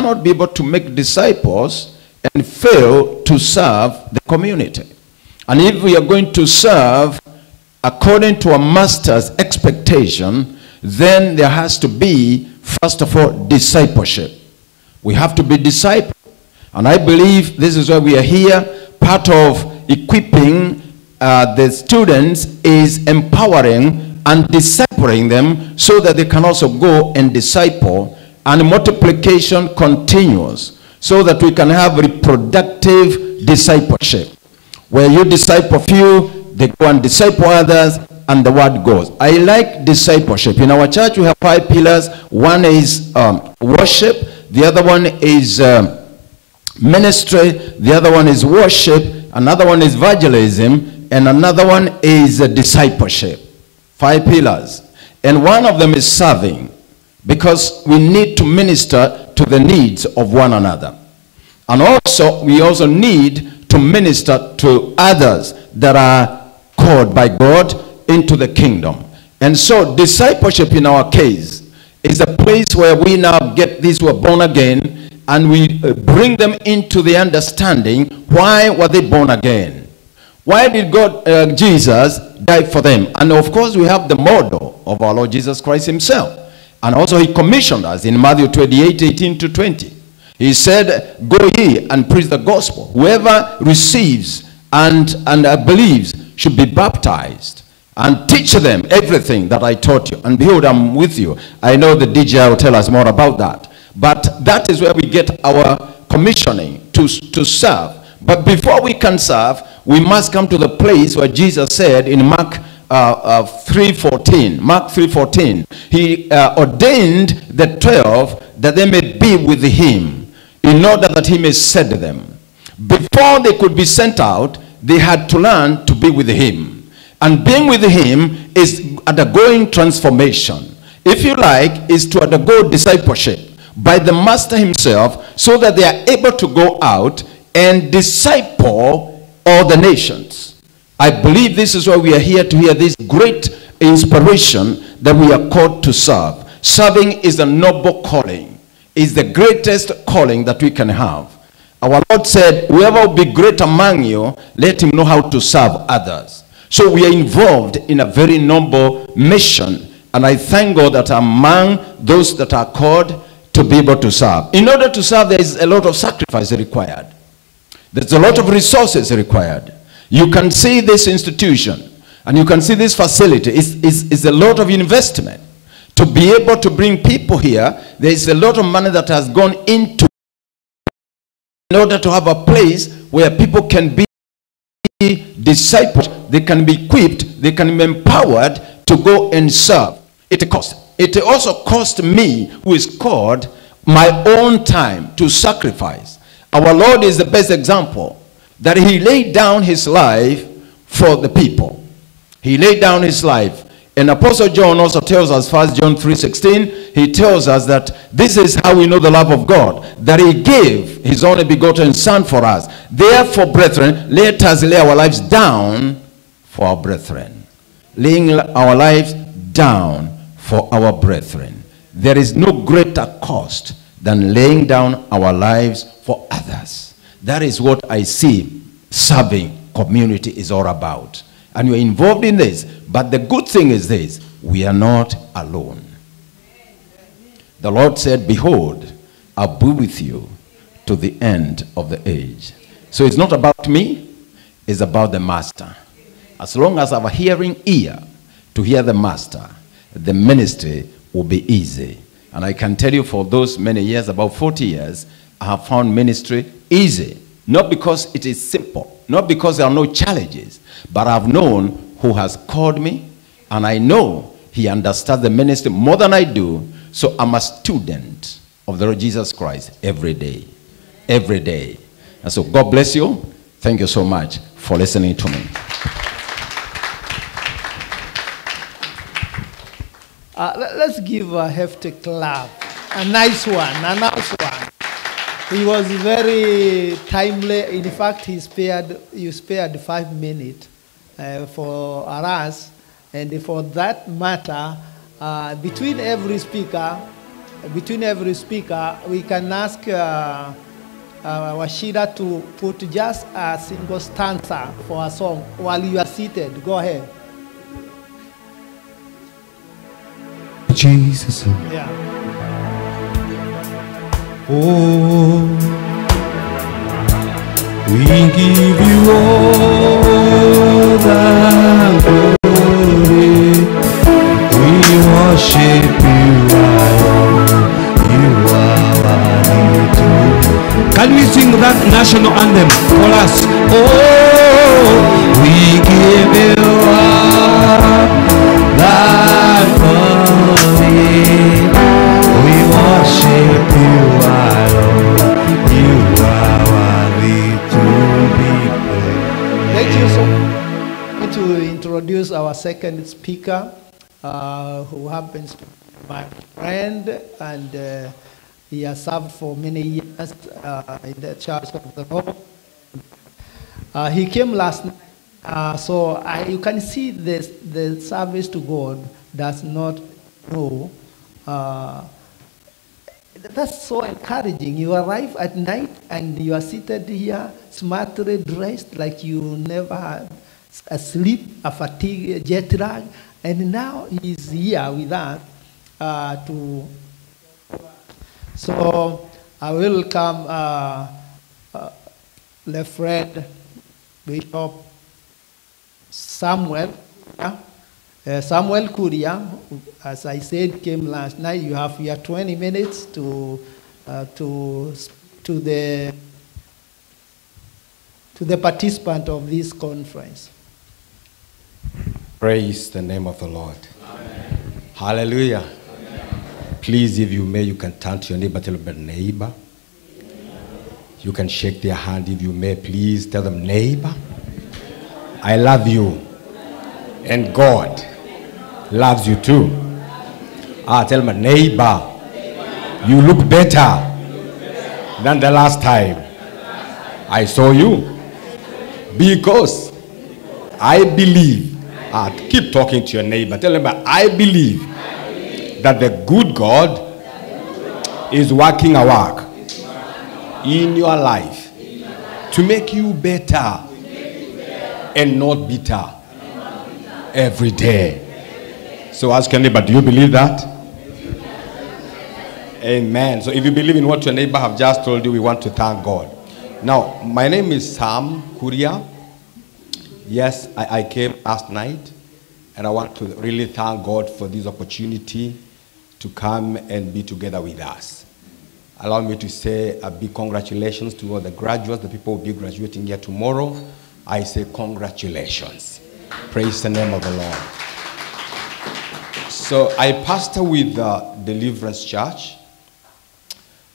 cannot be able to make disciples and fail to serve the community. And if we are going to serve according to a master's expectation, then there has to be, first of all, discipleship. We have to be discipled. And I believe this is why we are here. Part of equipping the students is empowering and discipling them so that they can also go and disciple, and multiplication continues so that we can have reproductive discipleship. Where you disciple few, they go and disciple others, and the word goes. I like discipleship. In our church, we have 5 pillars. One is worship. The other one is ministry. The other one is worship. Another one is evangelism. And another one is discipleship. 5 pillars. And one of them is serving, because we need to minister to the needs of one another. And also, we also need to minister to others that are called by God into the kingdom. And so discipleship in our case is a place where we now get these who are born again, and we bring them into the understanding, why were they born again? Why did God, Jesus, die for them? And of course we have the model of our Lord Jesus Christ himself. And also he commissioned us in Matthew 28:18-20. He said, go ye and preach the gospel. Whoever receives and believes should be baptized, and teach them everything that I taught you. And behold, I'm with you. I know the DJ will tell us more about that. But that is where we get our commissioning to serve. But before we can serve, we must come to the place where Jesus said in Mark 3:14. Mark 3:14. He ordained the 12 that they may be with him, in order that he may send them. Before they could be sent out, they had to learn to be with him. And being with him is undergoing transformation. If you like, is to undergo discipleship by the master himself, so that they are able to go out and disciple all the nations. I believe this is why we are here, to hear this great inspiration that we are called to serve. Serving is a noble calling. Is the greatest calling that we can have. Our Lord said, whoever will be great among you, let him know how to serve others. So we are involved in a very noble mission. And I thank God that among those that are called to be able to serve. In order to serve, there is a lot of sacrifice required. There's a lot of resources required. You can see this institution, and you can see this facility. It's a lot of investment. To be able to bring people here, there is a lot of money that has gone into in order to have a place where people can be discipled, they can be equipped, they can be empowered to go and serve. It costs. It also cost me, who is called, my own time to sacrifice. Our Lord is the best example, that he laid down his life for the people. He laid down his life. And Apostle John also tells us, 1 John 3:16, he tells us that this is how we know the love of God, that he gave his only begotten Son for us. Therefore, brethren, let us lay our lives down for our brethren. Laying our lives down for our brethren. There is no greater cost than laying down our lives for others. That is what I see serving community is all about. And you're involved in this. But the good thing is this: we are not alone. The Lord said, behold, I'll be with you to the end of the age. So it's not about me, it's about the master. As long as I have a hearing ear to hear the master, the ministry will be easy. And I can tell you, for those many years, about 40 years, I have found ministry easy. Not because it is simple, not because there are no challenges, but I've known who has called me, and I know he understands the ministry more than I do. So I'm a student of the Lord Jesus Christ every day. Every day. And so God bless you. Thank you so much for listening to me. Let's give a hefty clap. A nice one, a nice one. He was very timely. In fact, you spared 5 minutes for us. And for that matter, between every speaker, between every speaker, we can ask Washida to put just a single stanza for a song while you are seated. Go ahead. Jesus. Yeah. Oh, we give you all the glory. We worship you, you are worthy to. Can we sing that national anthem for us? Oh, we give you all the glory. We worship you, our Lord. You are worthy to be praised. Thank you so much. To introduce our second speaker, who happens to be my friend, and he has served for many years in the Church of the Lord. He came last night, so you can see this, the service to God does not know. That's so encouraging. You arrive at night and you are seated here, smartly dressed, like you never had a sleep, a fatigue, a jet lag, and now he's here with us So I welcome the friend Bishop Samuel. Samuel Kuria, as I said, came last night. You have your 20 minutes to the participant of this conference. Praise the name of the Lord. Amen. Hallelujah. Amen. Please, if you may, you can turn to your neighbor, tell them neighbor. You can shake their hand if you may. Please tell them neighbor, I love you. And God loves you too. Tell my neighbor, you look better than the last time I saw you. Because I believe, keep talking to your neighbor. Tell him, I believe that the good God is working a work in your life to make you better and not bitter every day. So ask your neighbor, do you believe that? Amen. So if you believe in what your neighbor have just told you, we want to thank God. Now, my name is Sam Kuria. Yes, I came last night, and I want to really thank God for this opportunity to come and be together with us. Allow me to say a big congratulations to all the graduates, the people who will be graduating here tomorrow. I say congratulations. Praise the name of the Lord. So I pastor with Deliverance Church.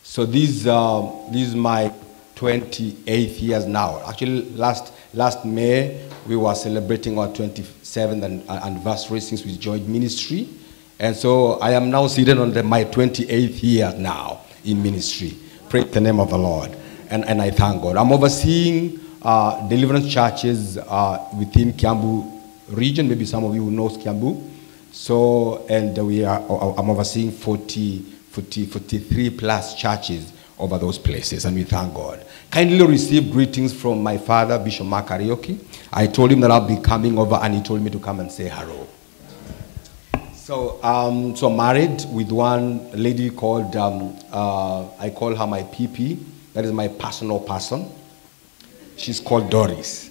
So this is my 28th years now. Actually, last May, we were celebrating our 27th anniversary since we joined ministry. And so I am now seated on my 28th year now in ministry. Praise the name of the Lord. And I thank God. I'm overseeing deliverance churches within Kiambu region. Maybe some of you knows Kiambu. So, and I'm overseeing 43 plus churches over those places, and we thank God. Kindly receive greetings from my father, Bishop Mark Karaoke. I told him that I'll be coming over, and he told me to come and say hello. So, so I'm married with one lady called, I call her my PP. That is my personal person. She's called Doris.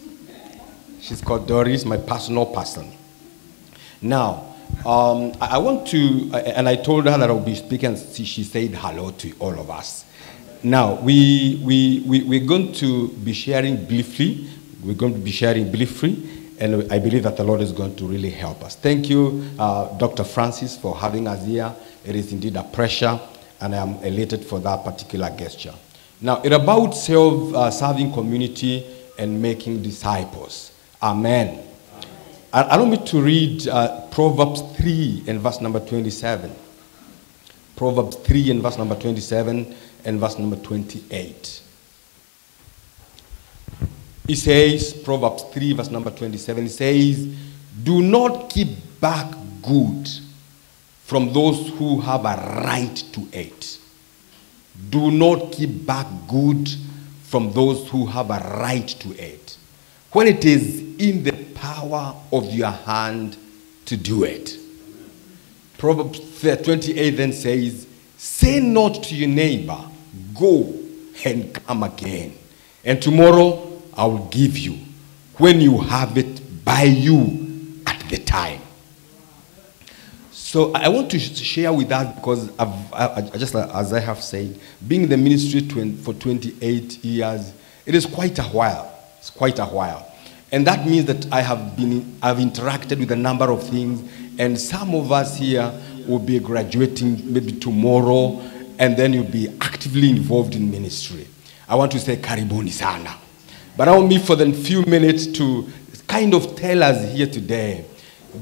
She's called Doris, my personal person. Now, I want to, and I told her that I would be speaking, and she said hello to all of us. Now, we're going to be sharing briefly. We're going to be sharing briefly, and I believe that the Lord is going to really help us. Thank you, Dr. Francis, for having us here. It is indeed a pleasure, and I am elated for that particular gesture. Now, it's about serving community and making disciples. Amen. Allow me to read Proverbs 3 and verse number 27. Proverbs 3 and verse number 27 and verse number 28. It says, Proverbs 3 verse number 27, it says, do not keep back good from those who have a right to it. Do not keep back good from those who have a right to it, when it is in the power of your hand to do it. Proverbs 28 then says, say not to your neighbor, go and come again, and tomorrow I will give you, when you have it by you at the time. So I want to share with that, because just as I have said, being in the ministry for 28 years, it is quite a while. It's quite a while. And that means that I've interacted with a number of things, and some of us here will be graduating maybe tomorrow, and then you'll be actively involved in ministry. I want to say karibuni sana. But I want me for the few minutes to kind of tell us here today,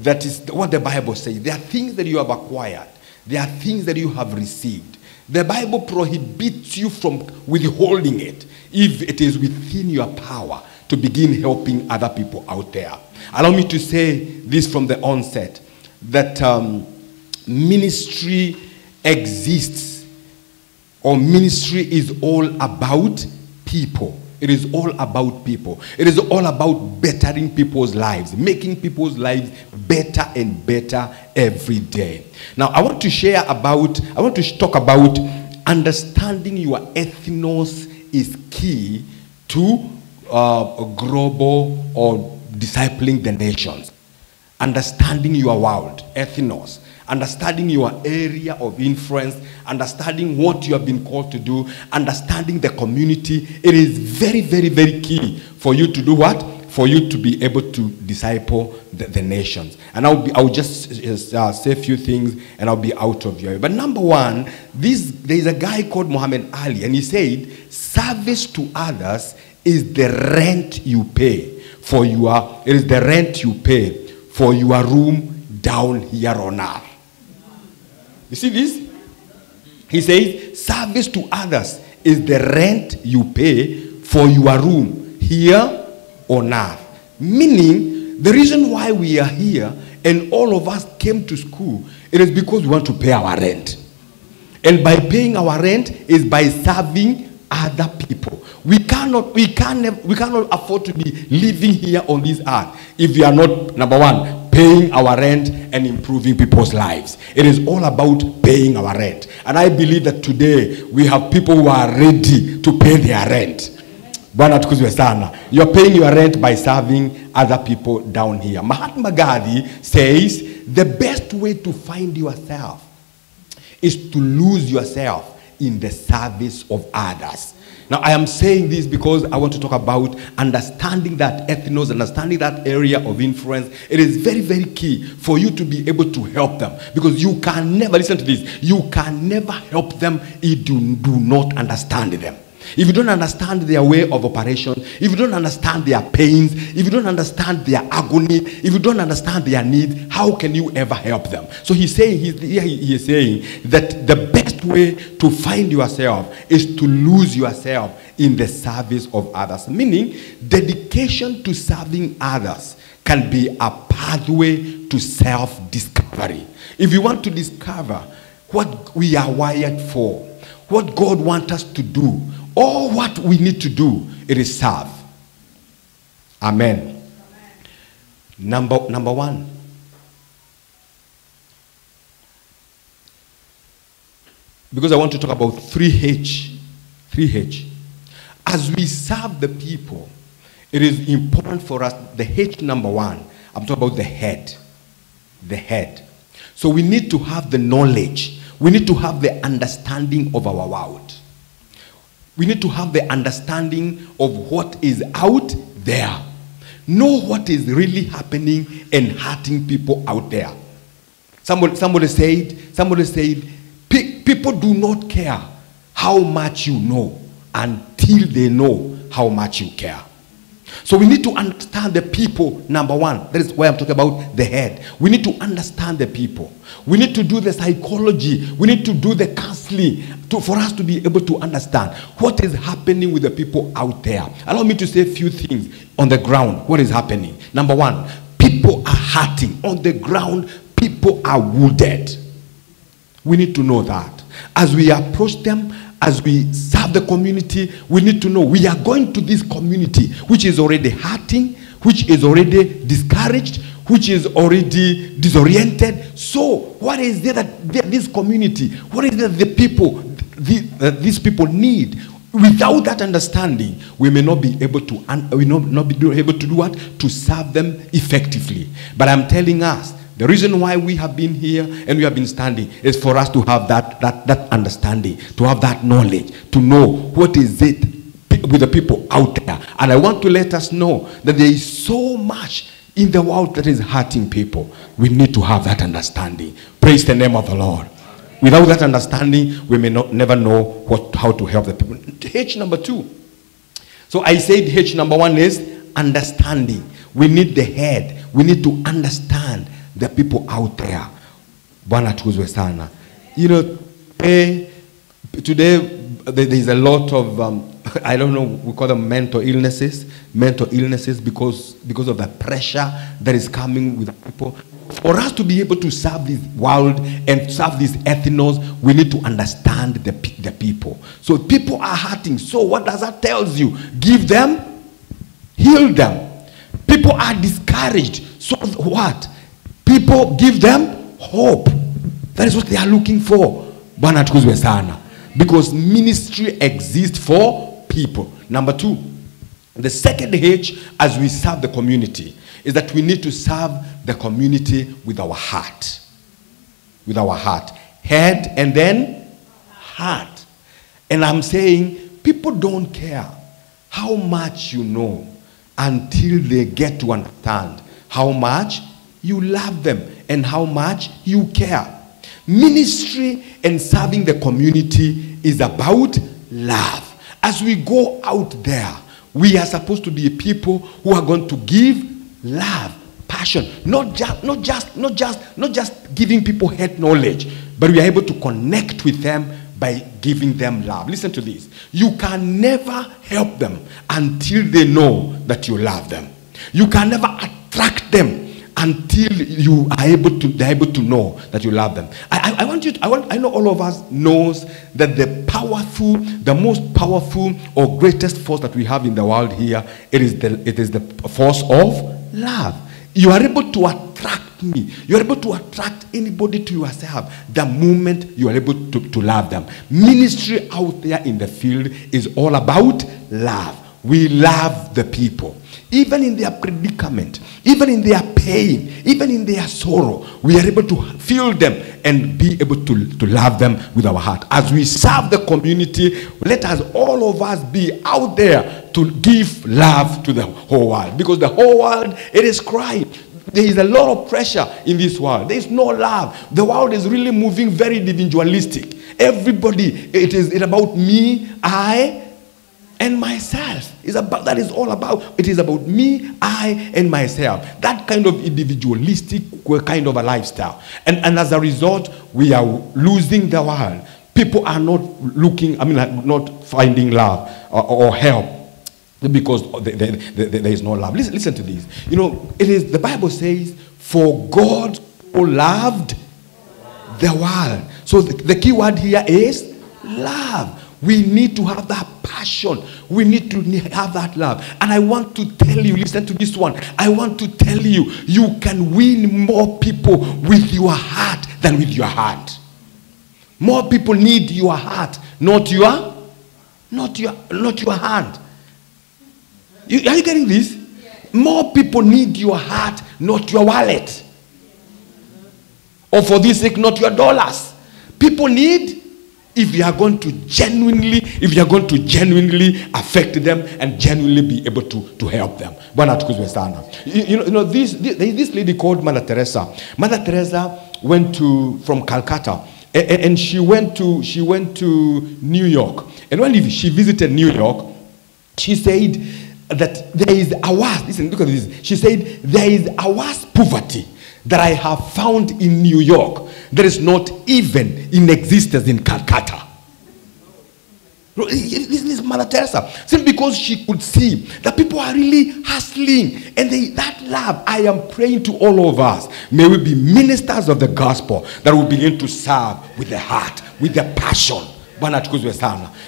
that is what the Bible says. There are things that you have acquired. There are things that you have received. The Bible prohibits you from withholding it if it is within your power to begin helping other people out there. Allow me to say this from the onset, that ministry exists, or ministry is all about people. It is all about people. It is all about bettering people's lives, making people's lives better and better every day. Now, I want to talk about understanding your ethnos is key to global or discipling the nations. Understanding your world, ethnos. Understanding your area of influence, understanding what you have been called to do, understanding the community. It is very, very, very key for you to do what? For you to be able to disciple the nations. And I'll just say a few things and I'll be out of your way. But number one, there is a guy called Muhammad Ali, and he said, service to others is the rent you pay for it is the rent you pay for your room down here on earth. You see this? He says, service to others is the rent you pay for your room here on earth. Meaning, the reason why we are here and all of us came to school, it is because we want to pay our rent. And by paying our rent is by serving other people. We cannot afford to be living here on this earth if we are not, number one, paying our rent and improving people's lives. It is all about paying our rent. And I believe that today we have people who are ready to pay their rent. You're paying your rent by serving other people down here. Mahatma Gandhi says the best way to find yourself is to lose yourself in the service of others. Now, I am saying this because I want to talk about understanding that ethnos, understanding that area of influence. It is very, very key for you to be able to help them, because you can never, listen to this, you can never help them if you do not understand them. If you don't understand their way of operation, if you don't understand their pains, if you don't understand their agony, if you don't understand their needs, how can you ever help them? So he is saying that the best way to find yourself is to lose yourself in the service of others. Meaning, dedication to serving others can be a pathway to self-discovery. If you want to discover what we are wired for, what God wants us to do, all what we need to do, it is serve. Amen. Number one. Because I want to talk about 3H. 3H. As we serve the people, it is important for us, the H number one, I'm talking about the head. The head. So we need to have the knowledge. We need to have the understanding of our world. We need to have the understanding of what is out there. Know what is really happening and hurting people out there. Somebody said, people do not care how much you know until they know how much you care. So we need to understand the people, number one. That is why I'm talking about the head. We need to understand the people. We need to do the psychology. We need to do the counseling for us to be able to understand what is happening with the people out there. Allow me to say a few things on the ground. What is happening? Number one, people are hurting. On the ground, people are wounded. We need to know that. As we approach them, as we serve the community, we need to know we are going to this community which is already hurting, which is already discouraged, which is already disoriented. So what is there that this community, what is it that these people need? Without that understanding, we may not be able to do what? To serve them effectively. But I'm telling us, the reason why we have been here and we have been standing is for us to have that understanding, to have that knowledge, to know what is it with the people out there. And I want to let us know that there is so much in the world that is hurting people. We need to have that understanding. Praise the name of the Lord. Without that understanding, we may never know how to help the people. H number 2. So I said H number 1 is understanding. We need the head. We need to understand the people out there. Bwana tukuzwe sana. You know, today there is a lot of I don't know, we call them mental illnesses because of the pressure that is coming with people. For us to be able to serve this world and serve these ethnos, we need to understand the people. So people are hurting. So what does that tell you? Give them, heal them. People are discouraged. So what? People give them hope. That is what they are looking for. Bwana tukuzwe sana. Because ministry exists for people. Number 2, the second H as we serve the community is that we need to serve the community with our heart. With our heart. Head and then heart. And I'm saying people don't care how much you know until they get to understand how much you love them and how much you care. Ministry and serving the community is about love. As we go out there, we are supposed to be people who are going to give love, passion, not just giving people head knowledge, but we are able to connect with them by giving them love. Listen to this. You can never help them until they know that you love them. You can never attract them until they're able to know that you love them. I know all of us knows that the most powerful or greatest force that we have in the world here, it is the force of love. You are able to attract me. You are able to attract anybody to yourself the moment you are able to love them. Ministry out there in the field is all about love. We love the people. Even in their predicament, even in their pain, even in their sorrow, we are able to feel them and be able to love them with our heart. As we serve the community, let us, all of us, be out there to give love to the whole world. Because the whole world, it is crying. There is a lot of pressure in this world. There is no love. The world is really moving very individualistic. Everybody, it's about me, I, and myself. That is all about. It is about me, I, and myself. That kind of individualistic kind of a lifestyle. And as a result, we are losing the world. People are not not finding love or help because there is no love. Listen to this. You know, the Bible says, for God so loved the world. So the key word here is love. We need to have that passion. We need to have that love. And I want to tell you, listen to this one. I want to tell you, you can win more people with your heart than with your hand. More people need your heart, not your hand. Are you getting this? More people need your heart, not your wallet. Or for this sake, not your dollars. People need, if you are going to genuinely affect them and genuinely be able to help them. This lady called Mother Teresa. Mother Teresa went from Calcutta, and she went to New York. And when she visited New York, she said that there is a worse, listen, look at this. She said, there is a worse poverty that I have found in New York that is not even in existence in Calcutta. This is Mother Teresa. Simply because she could see that people are really hustling. And that love, I am praying to all of us. May we be ministers of the gospel that will begin to serve with the heart, with the passion.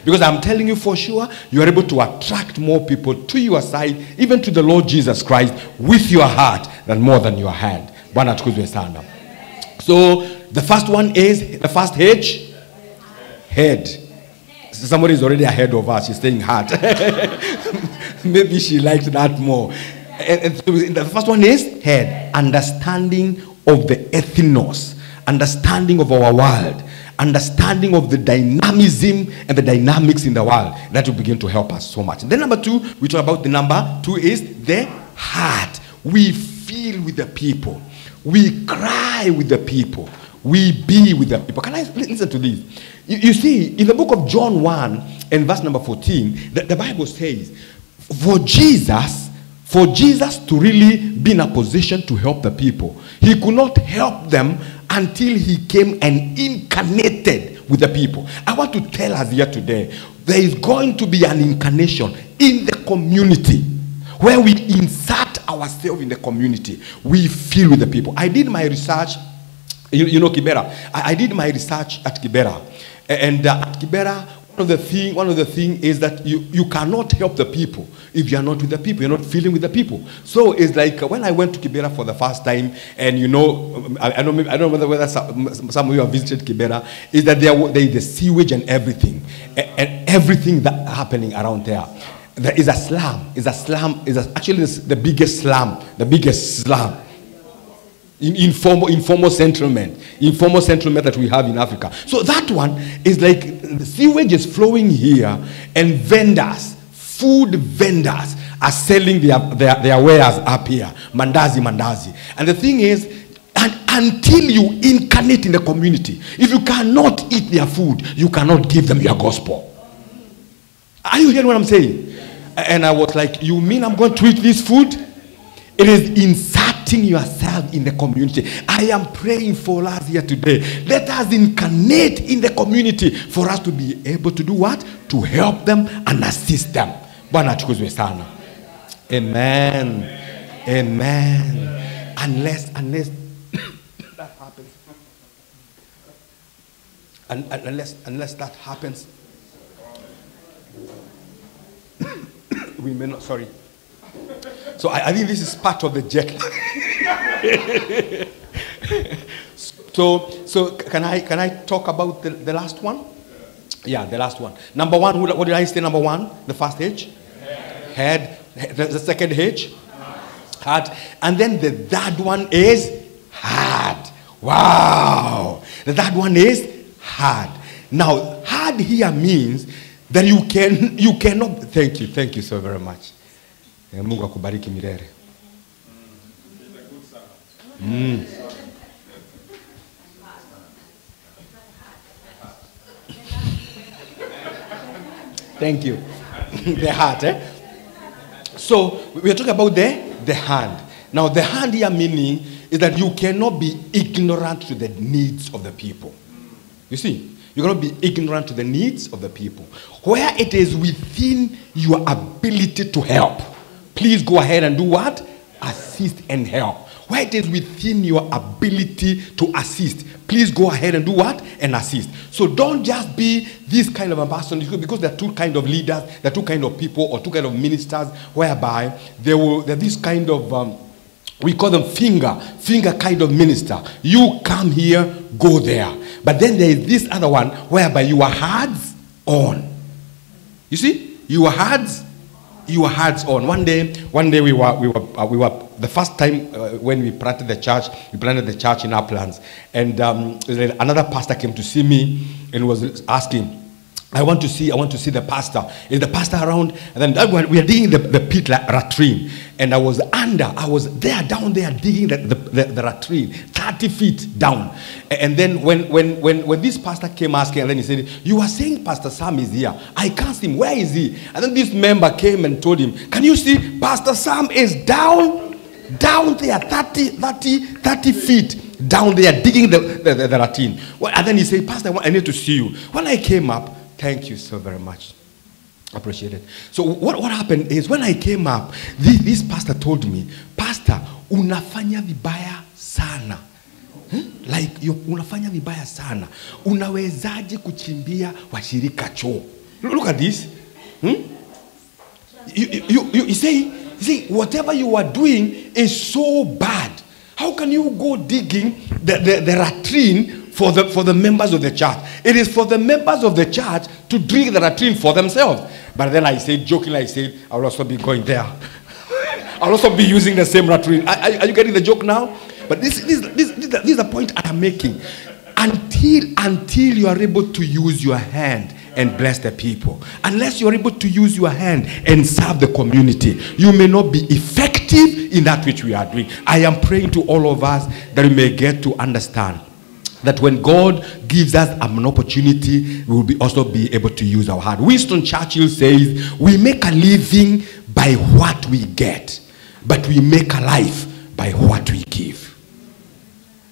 Because I'm telling you for sure, you are able to attract more people to your side, even to the Lord Jesus Christ, with your heart than more than your hand. So the first one is, the first H, head. Somebody is already ahead of us. She's saying heart. Maybe she likes that more. And so the first one is head. Understanding of the ethnos. Understanding of our world. Understanding of the dynamism and the dynamics in the world. That will begin to help us so much. And then number two, we talk about the number two is the heart. We feel with the people. We cry with the people. We be with the people. Can I listen to this? You see, in the book of John 1 and verse number 14, the Bible says, for Jesus to really be in a position to help the people, he could not help them until he came and incarnated with the people. I want to tell us here today, there is going to be an incarnation in the community where we insert ourselves in the community. We feel with the people. I did my research, you know Kibera. I did my research at Kibera. And at Kibera, one of the things is that you cannot help the people if you are not with the people. You're not feeling with the people. So it's like when I went to Kibera for the first time, and you know, I don't know whether some of you have visited Kibera, is that there is the sewage and everything that happening around there. There is a slum. Actually the biggest slum. Informal settlement that we have in Africa. So that one is like the sewage is flowing here, and food vendors are selling their wares up here. Mandazi. And the thing is, until you incarnate in the community, if you cannot eat their food, you cannot give them your gospel. Are you hearing what I'm saying? And I was like, you mean I'm going to eat this food? It is inserting yourself in the community. I am praying for us here today. Let us incarnate in the community for us to be able to do what? To help them and assist them. Amen. Amen. Unless that happens. Unless that happens. We may not, sorry. So I think this is part of the jet lag. So can I talk about the last one? Yeah, the last one. Number one, what did I say? Number one, the first H? Head. The second H? Heart. And then the third one is heart. Wow. The third one is heart. Now, heart here means that you cannot. Thank you so very much. Mungu akubariki milele. Thank you. The heart, eh? So we are talking about the hand. Now the hand here meaning is that you cannot be ignorant to the needs of the people. You see? You cannot be ignorant to the needs of the people. Where it is within your ability to help, please go ahead and do what? Assist and help. Where it is within your ability to assist, please go ahead and do what? And assist. So don't just be this kind of ambassador, because there are two kind of leaders, there are two kind of people or two kind of ministers, whereby they're this kind of, we call them finger kind of minister. You come here, go there. But then there is this other one, whereby you are hands on. You see? You are hands on. One day we were the first time when we planted the church in our plans, and another pastor came to see me and was asking, I want to see the pastor. Is the pastor around? And then we are digging the pit latrine, and I was down there digging the latrine, 30 feet down. And then when this pastor came asking, and then he said, "You are saying Pastor Sam is here? I can't see him. Where is he?" And then this member came and told him, "Can you see Pastor Sam is down there, 30 feet down there digging the latrine." Well, and then he said, "Pastor, I need to see you." When I came up, Thank you so very much. Appreciate it. So what happened is when I came up, this pastor told me, Pastor, unafanya vibaya sana. Like unafanya vibaya sana. Unawezaje kuchimbia washirika choo? Look at this. You see, whatever you are doing is so bad. How can you go digging the latrine for the members of the church? It is for the members of the church to dig the latrine for themselves. But then I said, jokingly, I said, I will also be going there. I'll also be using the same latrine. Are you getting the joke now? But this is the point I am making. Until you are able to use your hand and bless the people, unless you are able to use your hand and serve the community, you may not be effective in that which we are doing. I am praying to all of us that we may get to understand that when God gives us an opportunity, we will also be able to use our heart. Winston Churchill says, we make a living by what we get, but we make a life by what we give.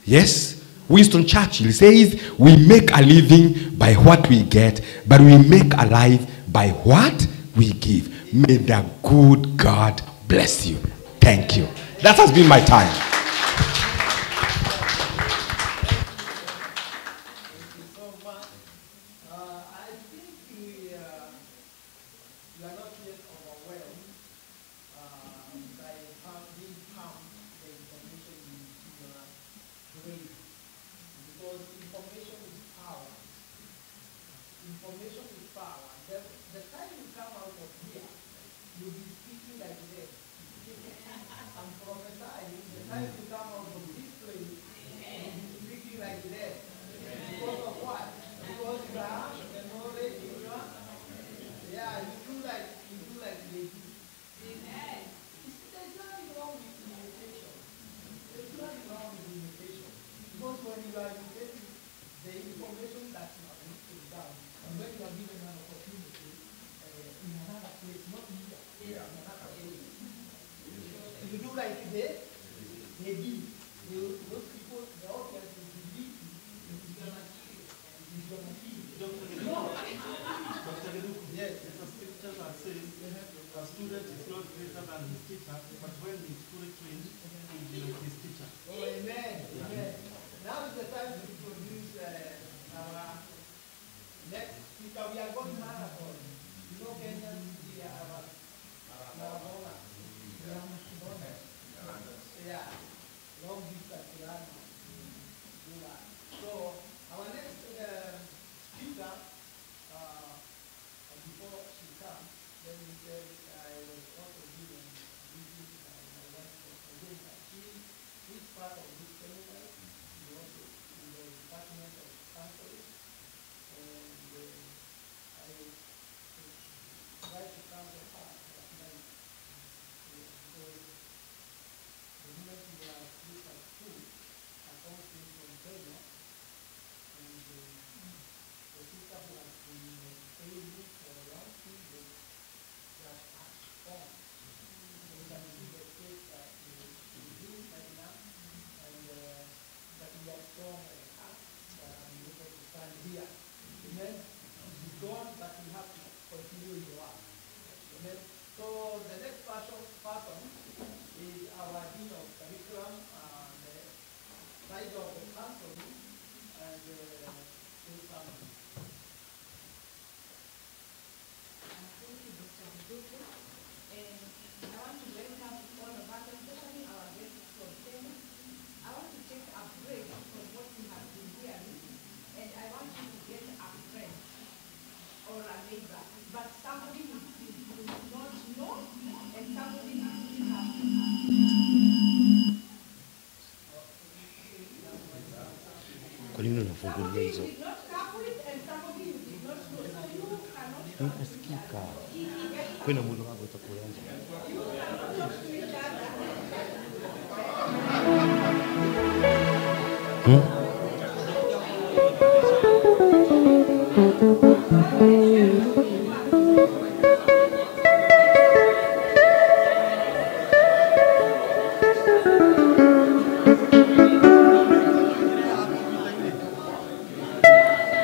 Yes? Winston Churchill says, we make a living by what we get, but we make a life by what we give. May the good God bless you. Thank you. That has been my time.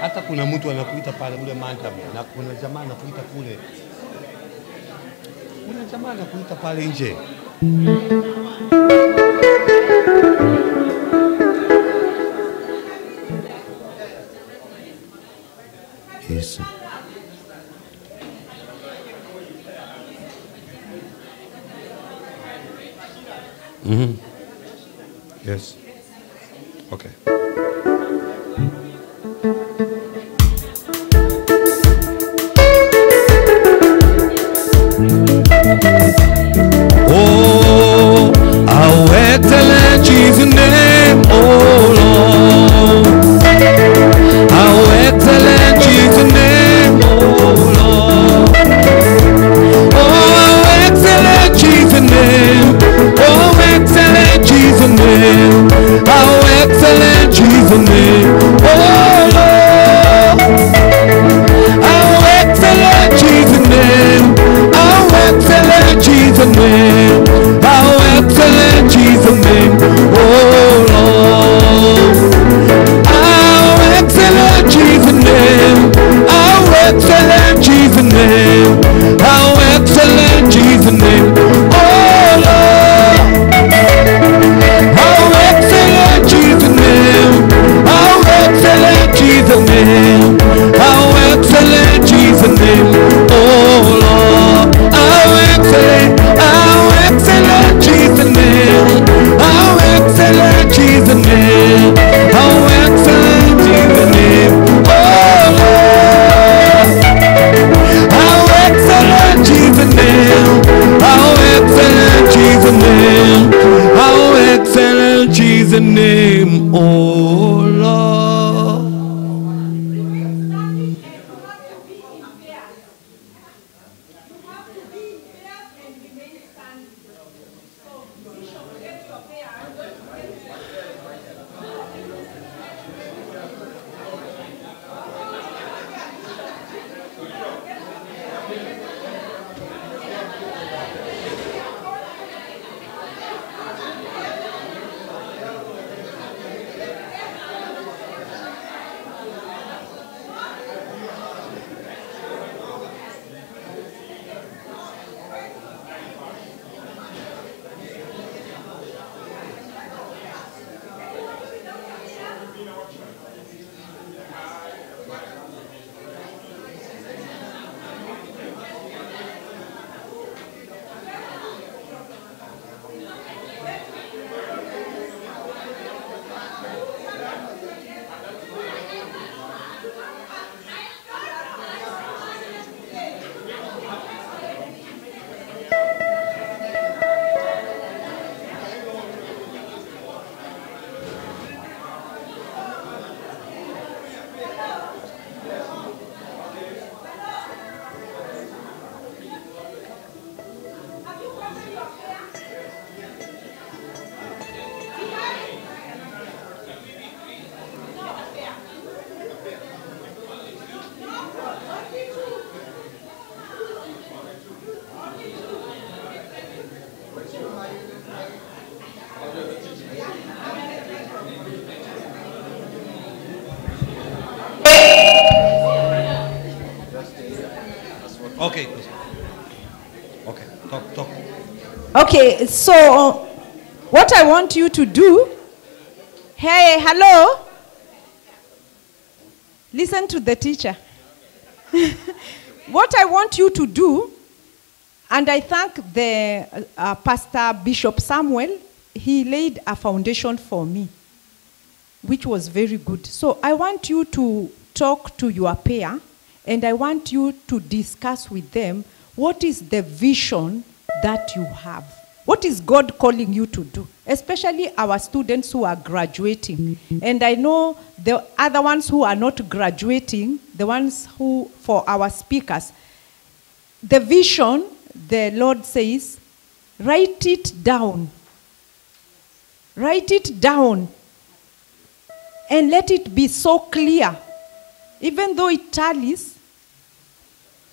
Hata kuna mtu anakuita pale ule mandam na kuna jamaa anakuita kule. Kuna jamaa anakuita pale nje. Yes. Yes. Okay. Oh, how excellent is your name, oh Lord. How excellent is your name, oh Lord. Oh, how excellent is your name. Oh, excellent is your name. How excellent is your name, oh Lord. How excellent is your name. How excellent is your name. How excellent is your name, oh Lord. How excellent is your name. How excellent is your name. How excellent is your name, oh Lord. How excellent is your name. How excellent is your name. How excellent is your name, oh Lord. How excellent is the name. How excellent is the name. How excellent is the name, oh Lord. How excellent is the name. How excellent is the name. How excellent is the name, oh Lord. Okay. Okay, talk. Okay, so what I want you to do, hey, hello, listen to the teacher. What I want you to do, and I thank the Pastor Bishop Samuel, he laid a foundation for me, which was very good. So I want you to talk to your pair, and I want you to discuss with them what is the vision that you have. What is God calling you to do? Especially our students who are graduating. And I know the other ones who are not graduating, the ones who, for our speakers, the vision, the Lord says, write it down. Write it down. And let it be so clear. Even though it tallies,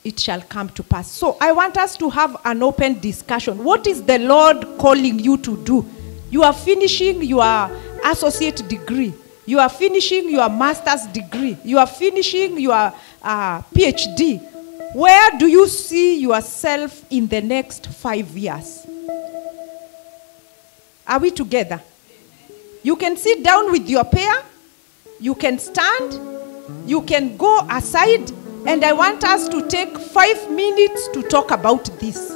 it shall come to pass. So I want us to have an open discussion. What is the Lord calling you to do? You are finishing your associate degree. You are finishing your master's degree. You are finishing your PhD. Where do you see yourself in the next 5 years? Are we together? You can sit down with your pair. You can stand. You can go aside. And I want us to take 5 minutes to talk about this.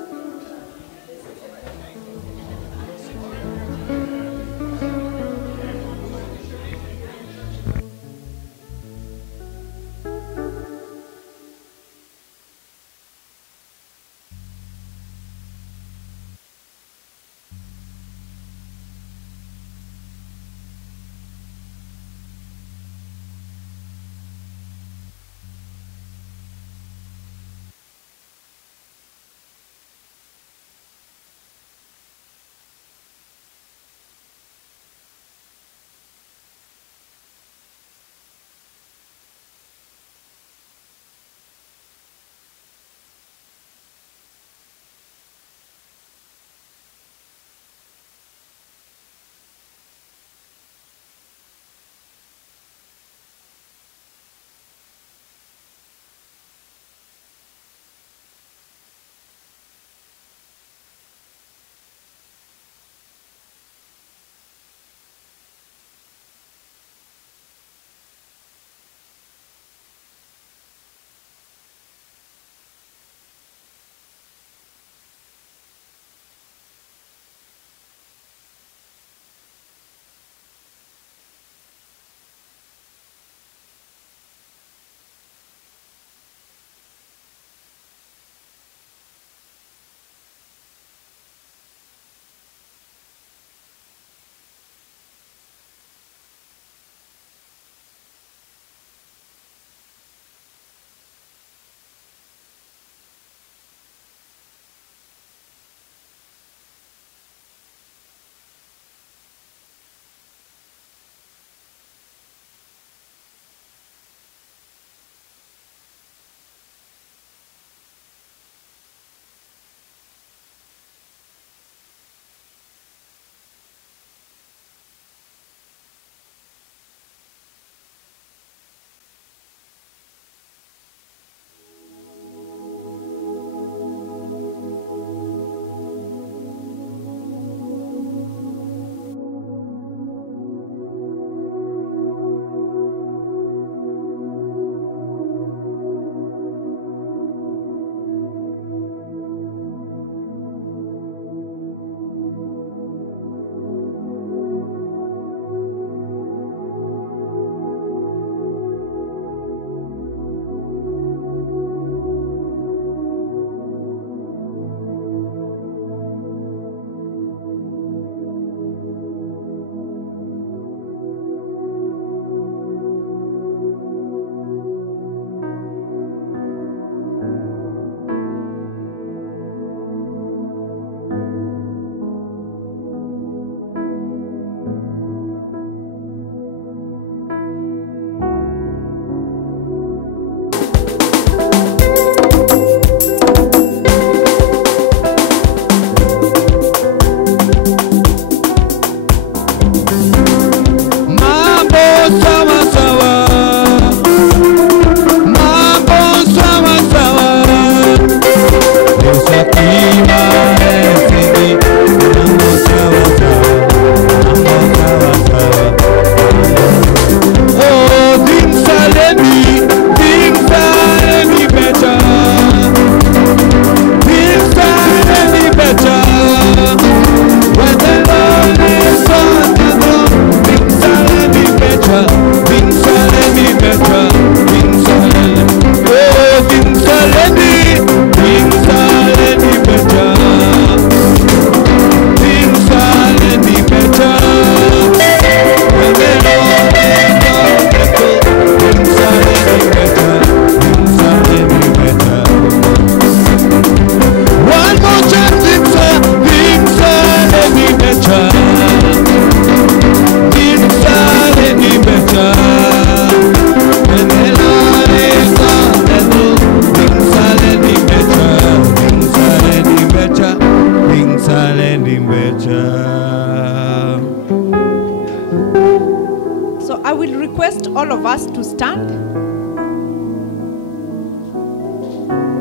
all of us to stand.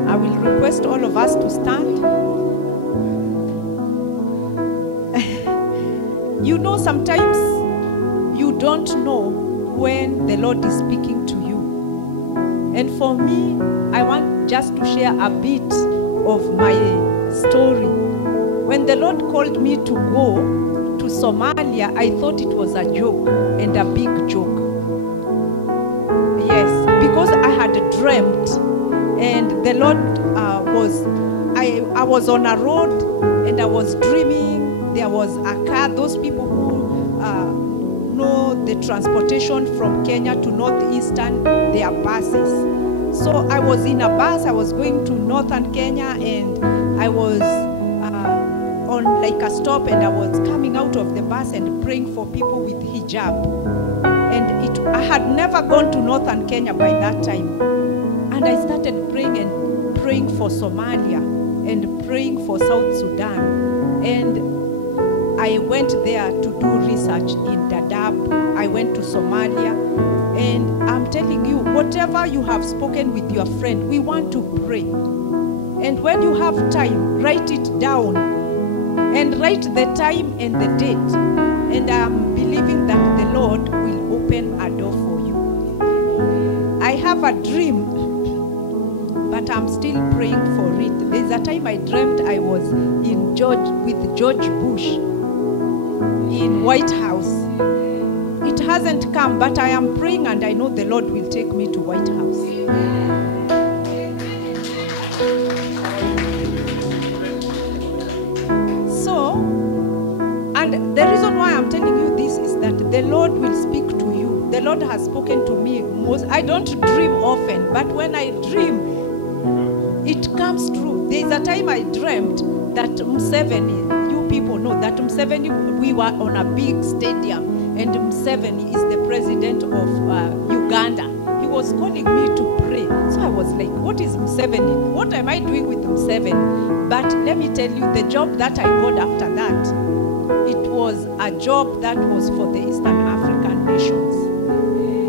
I will request all of us to stand. You know, sometimes you don't know when the Lord is speaking to you. And for me, I want just to share a bit of my story. When the Lord called me to go to Somalia, I thought it was a joke, and a big joke. Yes, because I had dreamt, and the Lord I was on a road, and I was dreaming. There was a car. Those people who know the transportation from Kenya to Northeastern, they are buses. So I was in a bus. I was going to Northern Kenya, and I was on like a stop, and I was coming out of the bus and praying for people with hijab. And I had never gone to Northern Kenya by that time. And I started praying for Somalia and praying for South Sudan. And I went there to do research in Dadaab. I went to Somalia. And I'm telling you, whatever you have spoken with your friend, we want to pray. And when you have time, write it down. And write the time and the date. And I'm believing that the Lord will open a door for you. I have a dream, but I'm still praying for it. There's a time I dreamt I was with George Bush in White House. It hasn't come, but I am praying, and I know the Lord will take me to White House. So, and the reason why I'm telling you this is that the Lord will speak to you. The Lord has spoken to me most. I don't dream often, but when I dream, it comes true. There's a time I dreamt that Museveni, you people know that Museveni, we were on a big stadium, and Museveni is the president of Uganda. He was calling me to pray. So I was like, what is Museveni? What am I doing with Museveni? But let me tell you, the job that I got after that, it was a job that was for the Eastern African nations.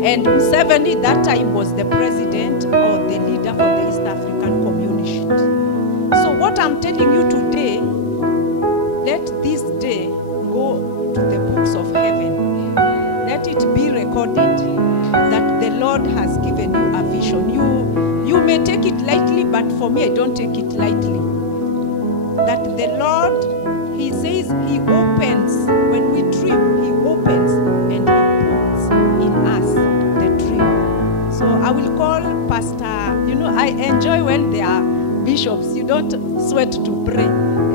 And Museveni that time was the president or the leader for the East African community. So what I'm telling you today, let this day go to the books of heaven. Let it be recorded that the Lord has given you a vision. You may take it lightly, but for me, I don't take it lightly. That the Lord, He says He opens, when we dream, He opens and He puts in us the dream. So I will call Pastor, I enjoy when there are bishops, you don't sweat to pray.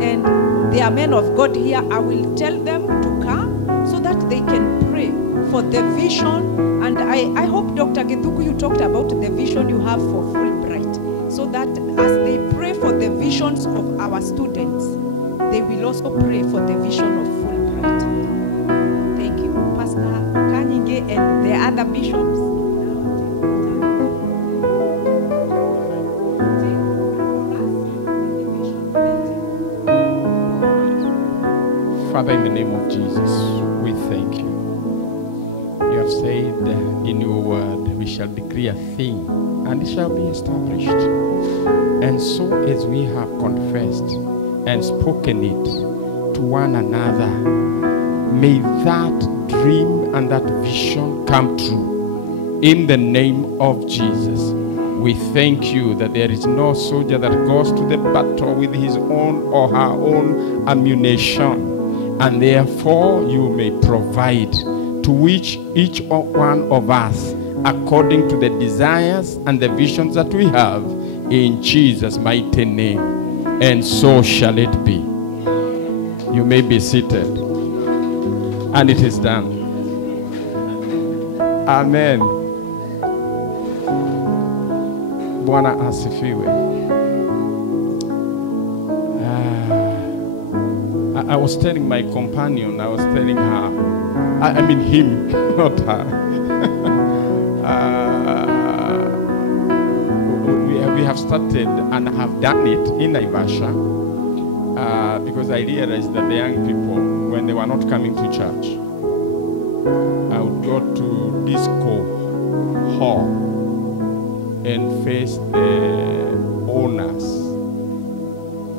And there are men of God here, I will tell them to come so that they can pray for the vision. And I hope, Dr. Geduku, you talked about the vision you have for Fulbright, so that as they pray for the visions of our students, they will also pray for the vision of Fulbright. Thank you. Pastor Kanyinge and the other bishops. Father, in the name of Jesus, we thank you. You have said in your word, we shall decree a thing, and it shall be established. And so as we have confessed and spoken it to one another, may that dream and that vision come true. In the name of Jesus, we thank you that there is no soldier that goes to the battle with his own or her own ammunition. And therefore you may provide to which each one of us according to the desires and the visions that we have, in Jesus' mighty name. And so shall it be. You may be seated. And it is done. Amen. Bwana asifiwe. I was telling my companion, I was telling her, I mean him, not her. We have started and have done it in Naivasha because I realized that the young people, when they were not coming to church, I would go to disco hall and face the owners.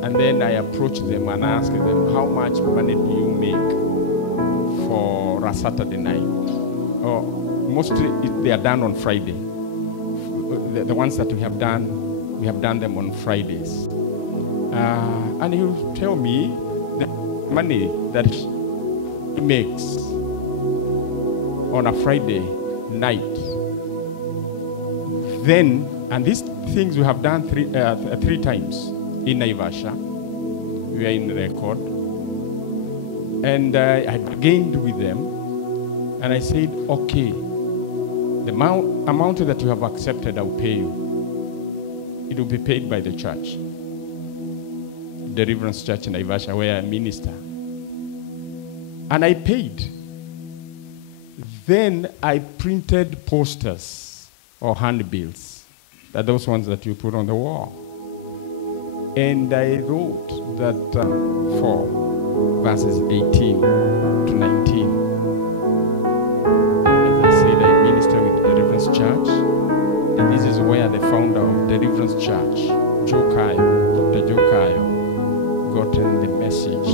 And then I approached them and asked them, how much money do you make for a Saturday night? Mostly they are done on Friday. The ones that we have done them on Fridays. And he will tell me the money that he makes on a Friday night. Then, and these things we have done three times in Naivasha. We are in record. And I bargained with them, and I said, okay, the amount that you have accepted, I will pay you. It will be paid by the church, Deliverance Church in Naivasha, where I minister. And I paid. Then I printed posters or handbills. Those ones that you put on the wall. And I wrote that for verses 18 to 19. As I said, I minister with Deliverance Church. And this is where the founder of Deliverance Church, Dr. Joe Kayo, gotten the message.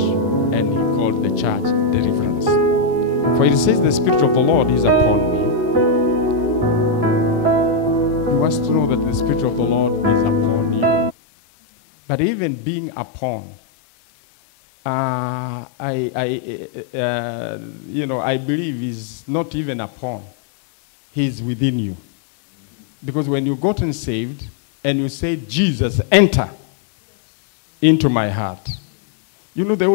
And he called the church Deliverance. For it says, the Spirit of the Lord is upon me. You must know that the Spirit of the Lord is upon you. But even being upon, I believe is not even upon. He's within you. Because when you gotten saved and you say, Jesus, enter into my heart. You know the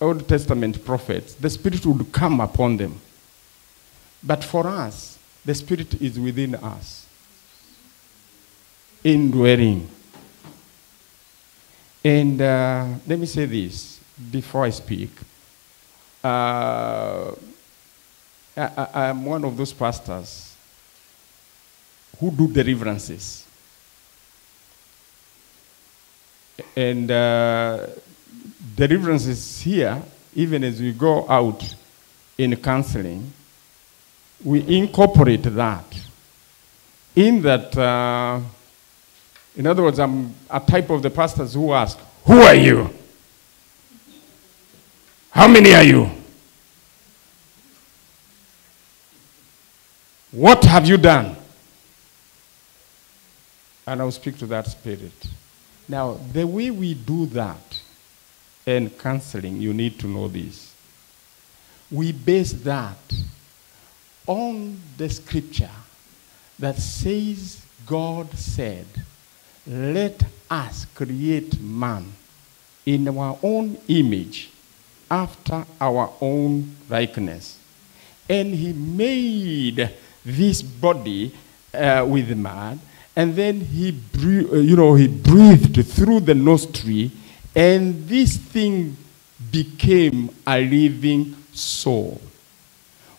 Old Testament prophets, the Spirit would come upon them. But for us, the Spirit is within us, indwelling. And let me say this before I speak. I am one of those pastors who do deliverances. And deliverances here, even as we go out in counseling, we incorporate that. In that, in other words, I'm a type of the pastors who ask, who are you? How many are you? What have you done? And I'll speak to that spirit. Now, the way we do that in counseling, you need to know this. We base that on the scripture that says, God said, let us create man in our own image, after our own likeness. And he made this body with man, and then he breathed through the nostril, and this thing became a living soul.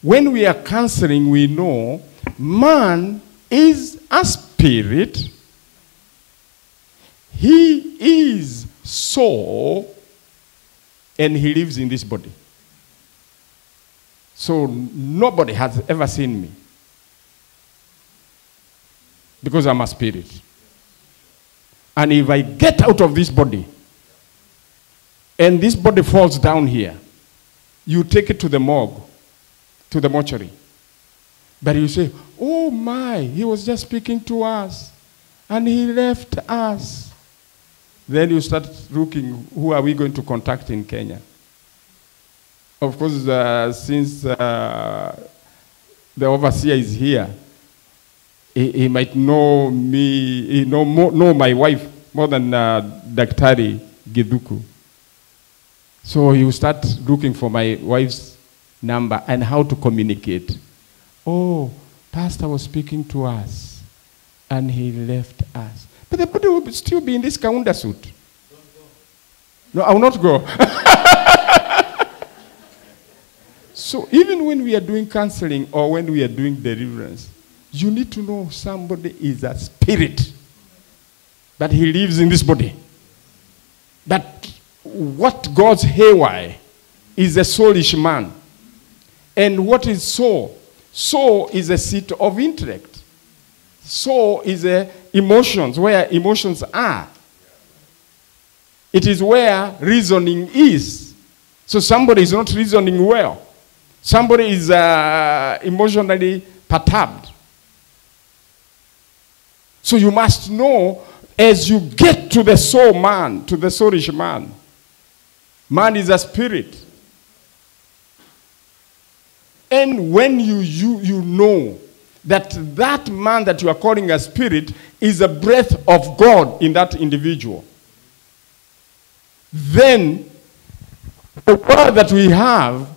When we are counseling, we know man is a spirit. He is soul, and he lives in this body. So nobody has ever seen me, because I'm a spirit. And if I get out of this body, and this body falls down here, you take it to the morgue, to the mortuary. But you say, oh my, he was just speaking to us, and he left us. Then you start looking, who are we going to contact in Kenya? Of course, since the overseer is here, he might know me, know my wife more than Daktari Giduku. So he will start looking for my wife's number and how to communicate. Oh, pastor was speaking to us, and he left us. But the body will still be in this kaunda suit. No, I will not go. So even when we are doing counseling or when we are doing deliverance, you need to know somebody is a spirit, that he lives in this body. That what God's haywire is a soulish man. And what is soul? Soul is a seat of intellect. Soul is emotions, where emotions are. It is where reasoning is. So somebody is not reasoning well. Somebody is emotionally perturbed. So you must know, as you get to the soul man, to the soulish man, man is a spirit. And when you know that that man that you are calling a spirit is a breath of God in that individual, then the word that we have,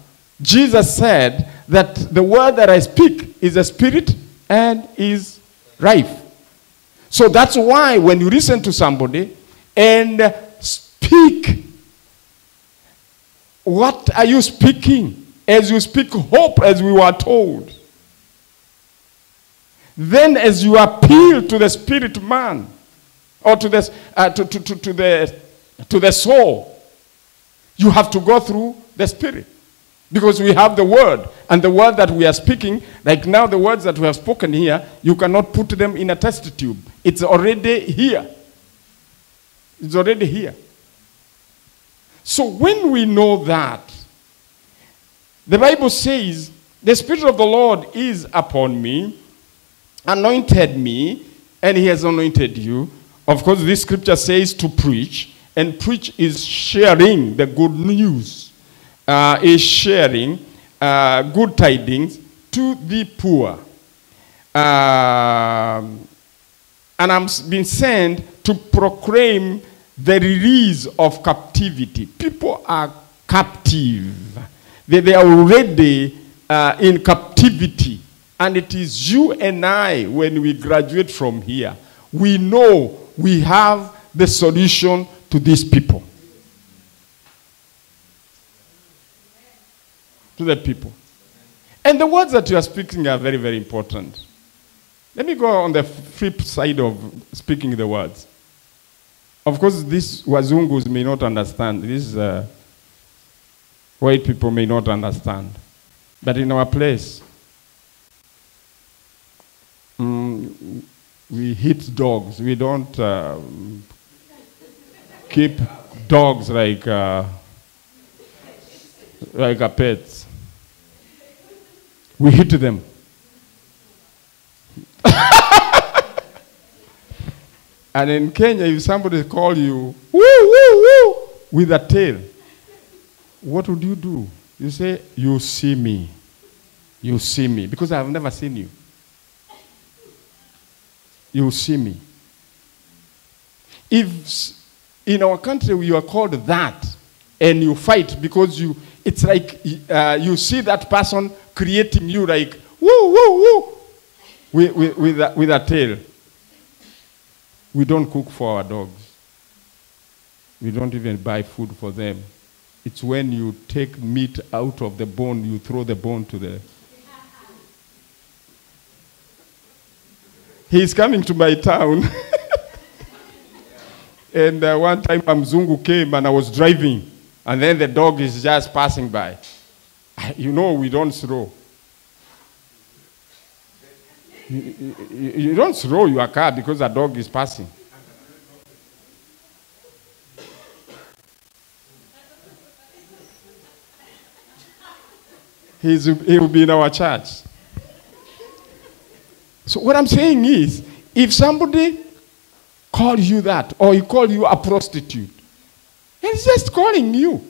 Jesus said that the word that I speak is a spirit and is life. So that's why when you listen to somebody and speak, what are you speaking? As you speak hope, as we were told. Then as you appeal to the spirit man, or to the soul, you have to go through the spirit. Because we have the word, and the word that we are speaking, like now the words that we have spoken here, you cannot put them in a test tube. It's already here. It's already here. So when we know that, the Bible says, the Spirit of the Lord is upon me, anointed me, and he has anointed you. Of course, this scripture says to preach, and preach is sharing the good news, is sharing good tidings to the poor. And I'm being sent to proclaim the release of captivity. People are captive. They are already in captivity. And it is you and I, when we graduate from here, we know we have the solution to these people. To the people. And the words that you are speaking are very, very important. Let me go on the flip side of speaking the words. Of course, these Wazungus may not understand. These white people may not understand. But in our place, we hit dogs. We don't keep dogs like pets. We hit them. And in Kenya, if somebody call you, woo, woo, woo, with a tail, what would you do? You say, you see me. You see me. Because I have never seen you. You see me. If in our country you are called that, and you fight because it's like you see that person creating you like, woo, woo, woo, with a tail. We don't cook for our dogs. We don't even buy food for them. It's when you take meat out of the bone, you throw the bone to the... He's coming to my town. And one time Mzungu came and I was driving. And then the dog is just passing by. You know, we don't throw. You don't throw your car because a dog is passing. He will be in our church. So what I'm saying is, if somebody calls you that, or he calls you a prostitute, he's just calling you,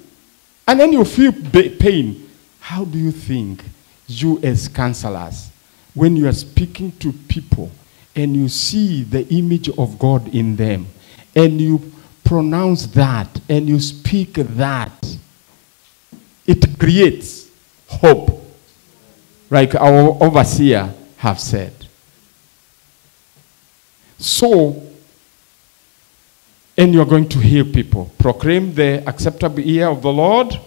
and then you feel pain, how do you think you as counselors, when you are speaking to people and you see the image of God in them, and you pronounce that, and you speak that, it creates hope, like our overseer have said. So, and you're going to heal people. Proclaim the acceptable year of the Lord.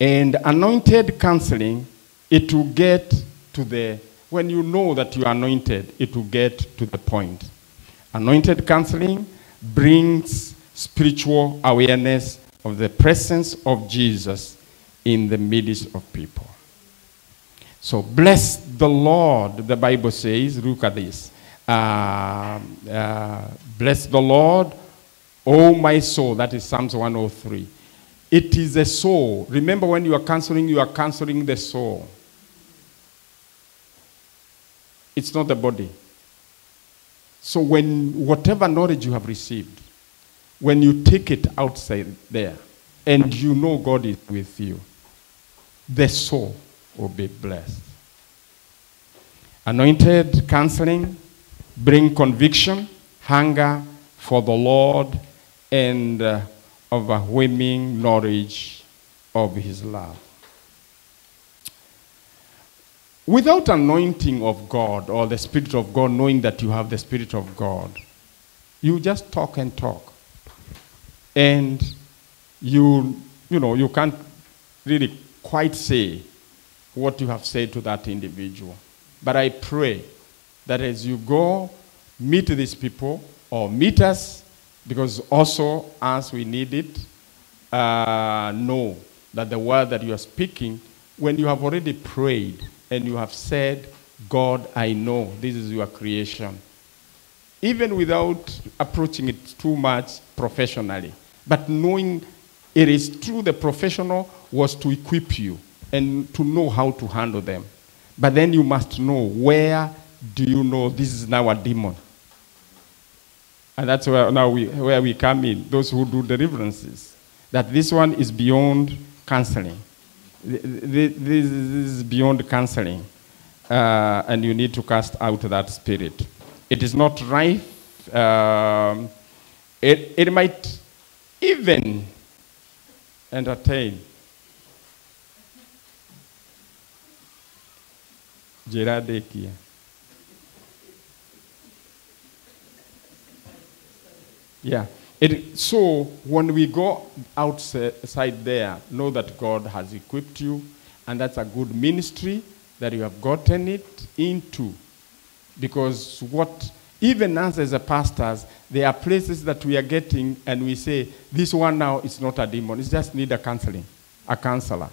And anointed counseling, it will get to the, when you know that you are anointed, it will get to the point. Anointed counseling brings spiritual awareness of the presence of Jesus in the midst of people. So bless the Lord, the Bible says. Look at this. Bless the Lord, O my soul. That is Psalms 103. It is the soul. Remember, when you are counseling the soul. It's not the body. So when whatever knowledge you have received, when you take it outside there, and you know God is with you, the soul will be blessed. Anointed counseling bring conviction, hunger for the Lord, and overwhelming knowledge of his love. Without anointing of God or the Spirit of God, knowing that you have the Spirit of God, you just talk and talk. And you can't really quite say what you have said to that individual. But I pray that as you go meet these people or meet us, because also as we need it, know that the word that you are speaking, when you have already prayed and you have said, God, I know this is your creation, even without approaching it too much professionally, but knowing it is true, the professional was to equip you and to know how to handle them. But then you must know, where do you know this is now a demon? And that's where where we come in, those who do deliverances, that this one is beyond counseling. This is beyond counseling. And you need to cast out that spirit. It is not right. It might even entertain. Geradekia. Yeah. So when we go outside there, know that God has equipped you, and that's a good ministry that you have gotten it into. Because even us as a pastors, there are places that we are getting and we say, this one now is not a demon, it just need a counselor.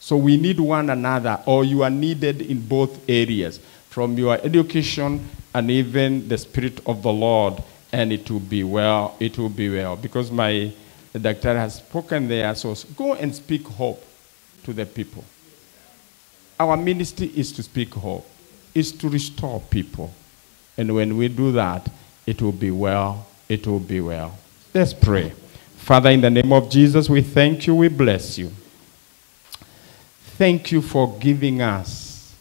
So we need one another, or you are needed in both areas, from your education and even the Spirit of the Lord, and it will be well, because my doctor has spoken there, so go and speak hope to the people. Our ministry is to speak hope, is to restore people. And when we do that, it will be well, it will be well. Let's pray. Father, in the name of Jesus, we thank you, we bless you. Thank you for giving us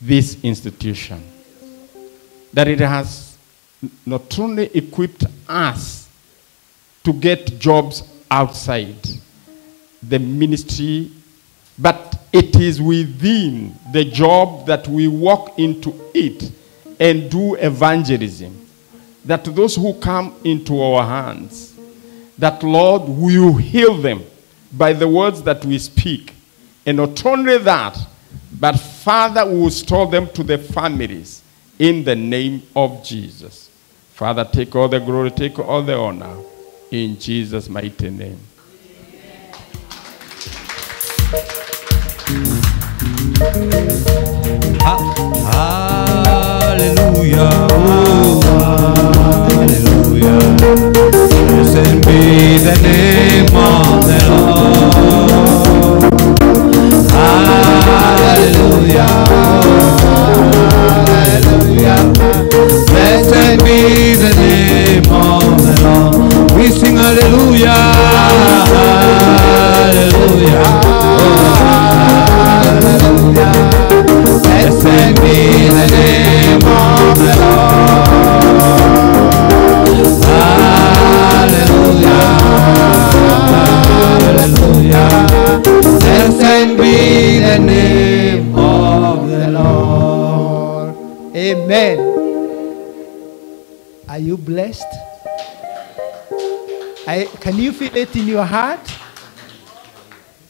this institution, that it has not only equipped us to get jobs outside the ministry, but it is within the job that we walk into it and do evangelism, that those who come into our hands, that, Lord, we will heal them by the words that we speak. And not only that, but Father, we will restore them to their families in the name of Jesus. Father, take all the glory, take all the honor in Jesus' mighty name. Hallelujah, oh, hallelujah. Blessed be the name of the Lord. Hallelujah, hallelujah. Blessed be the name of the Lord. We sing hallelujah, hallelujah, hallelujah. Blessed be the name of the Lord. Hallelujah, hallelujah. Blessed be the name of the Lord. Amen. Are you blessed? Can you feel it in your heart?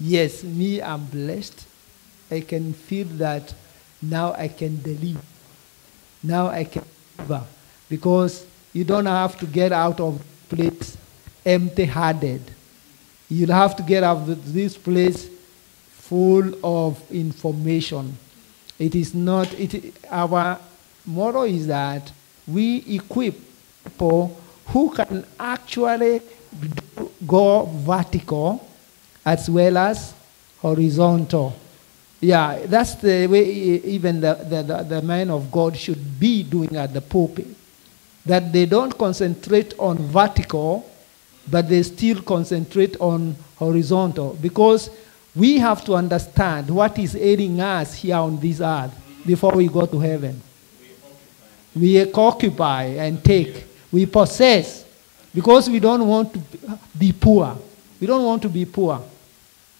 Yes, me, I'm blessed. I can feel that now I can deliver. Now I can deliver. Because you don't have to get out of place empty-handed. You'll have to get out of this place full of information. It is not, our motto is that we equip people who can actually go vertical as well as horizontal. Yeah, that's the way even the man of God should be doing at the pulpit. That they don't concentrate on vertical, but they still concentrate on horizontal. Because we have to understand what is ailing us here on this earth before we go to heaven. We occupy and take. We possess. Because we don't want to be poor. We don't want to be poor.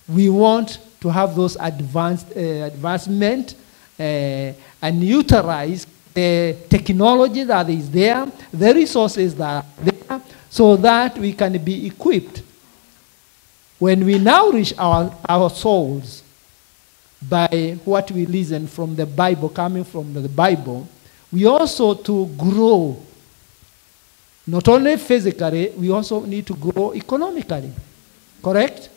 We want to have those advancement and utilize the technology that is there, the resources that are there, so that we can be equipped. When we nourish our souls by what we listen from the Bible, coming from the Bible, we also to grow. Not only physically, we also need to grow economically. Correct?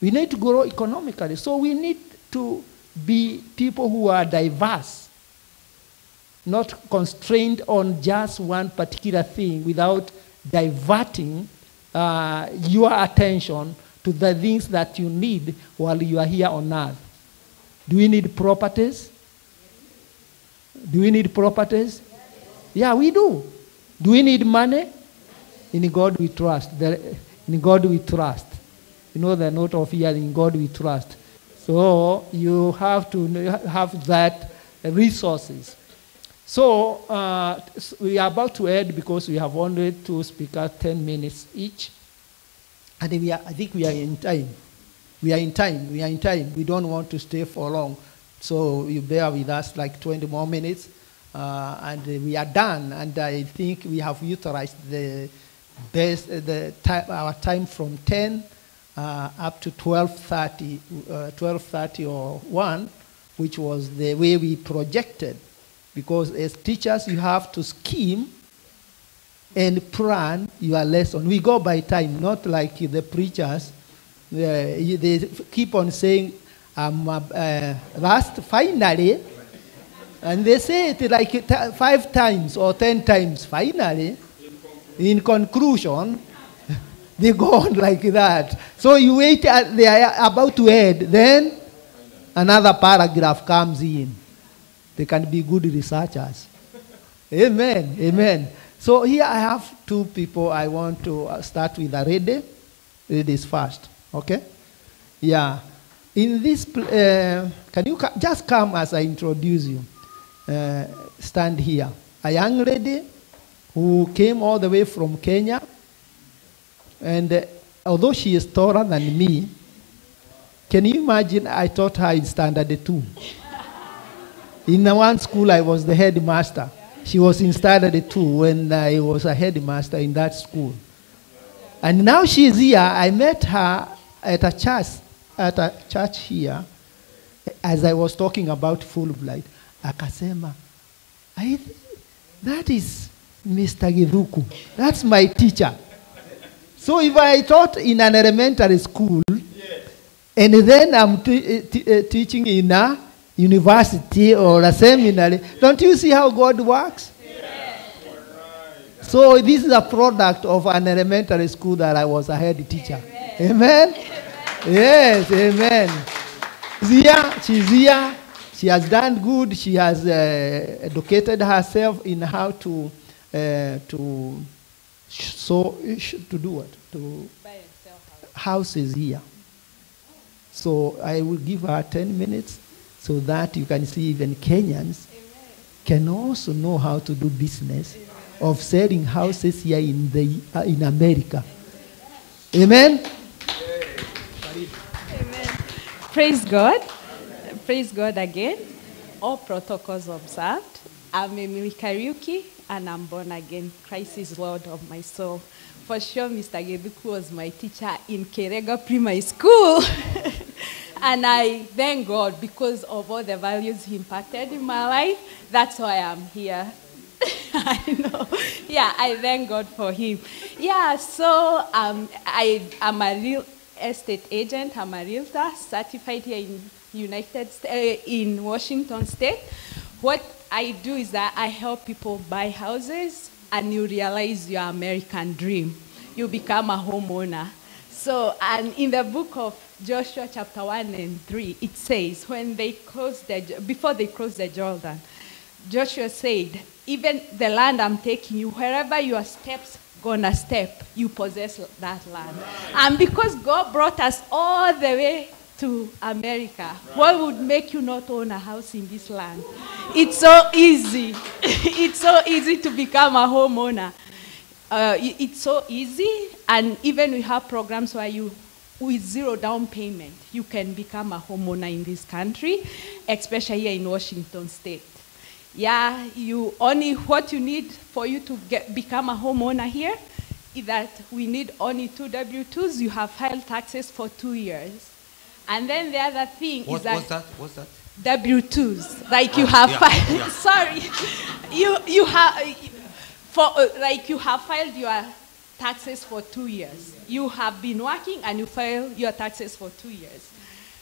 We need to grow economically. So we need to be people who are diverse, not constrained on just one particular thing without diverting your attention to the things that you need while you are here on earth. Do we need properties? Do we need properties? Yeah, we do. Do we need money? In God we trust. In God we trust. You know the note of here, in God we trust. So you have to have that resources. So we are about to end because we have only 2 speakers, 10 minutes each. And I think we are in time. We are in time. We don't want to stay for long. So you bear with us like 20 more minutes. And we are done. And I think we have utilized our time from 10 up to 12:30 or 1, which was the way we projected. Because as teachers, you have to scheme and plan your lesson. We go by time, not like the preachers. They keep on saying, last, finally, and they say it like 5 times or 10 times, finally. In conclusion, they go on like that. So you wait, they are about to end, then another paragraph comes in. They can be good researchers. Amen, amen. So here I have 2 people. I want to start with Arede. Ladies first, okay? Yeah. In this, can you just come as I introduce you? Stand here. A young lady who came all the way from Kenya. And although she is taller than me, can you imagine I taught her in standard 2? In one school, I was the headmaster. She was in standard 2 when I was a headmaster in that school. And now she's here. I met her at a church here, as I was talking about Fulbright. Akasema, that is Mr. Githuku. That's my teacher. So if I taught in an elementary school, and then I'm teaching in a university or a seminary, don't you see how God works? So this is a product of an elementary school that I was a head teacher. Amen? Yes, amen. She's here. She has done good. She has educated herself in how to do what? To buy and sell houses here. So I will give her 10 minutes so that you can see even Kenyans can also know how to do business of selling houses here in America. Amen? Amen. Praise God. Praise God again. All protocols observed. I'm Emily Kariuki, and I'm born again. Christ is Lord of my soul. For sure, Mr. Githuku was my teacher in Kerega Primary School. And I thank God because of all the values he imparted in my life. That's why I'm here. I know. Yeah, I thank God for him. Yeah, so I'm a real estate agent. I'm a realtor, certified here in Washington State. What I do is that I help people buy houses, and you realize your American dream. You become a homeowner. So, and in the book of Joshua chapter 1 and 3, it says, before they crossed the Jordan, Joshua said, even the land I'm taking you, wherever your steps gonna step, you possess that land. And because God brought us all the way to America, what would make you not own a house in this land? It's so easy. It's so easy to become a homeowner. It's so easy, and even we have programs where with zero down payment, you can become a homeowner in this country, especially here in Washington State. Yeah, what you need for you to become a homeowner here is that we need only 2 W-2s. You have filed taxes for 2 years. And then the other thing is that... What's that? W-2s. Like you have filed... Sorry. You have filed your taxes for 2 years. You have been working and you file your taxes for 2 years.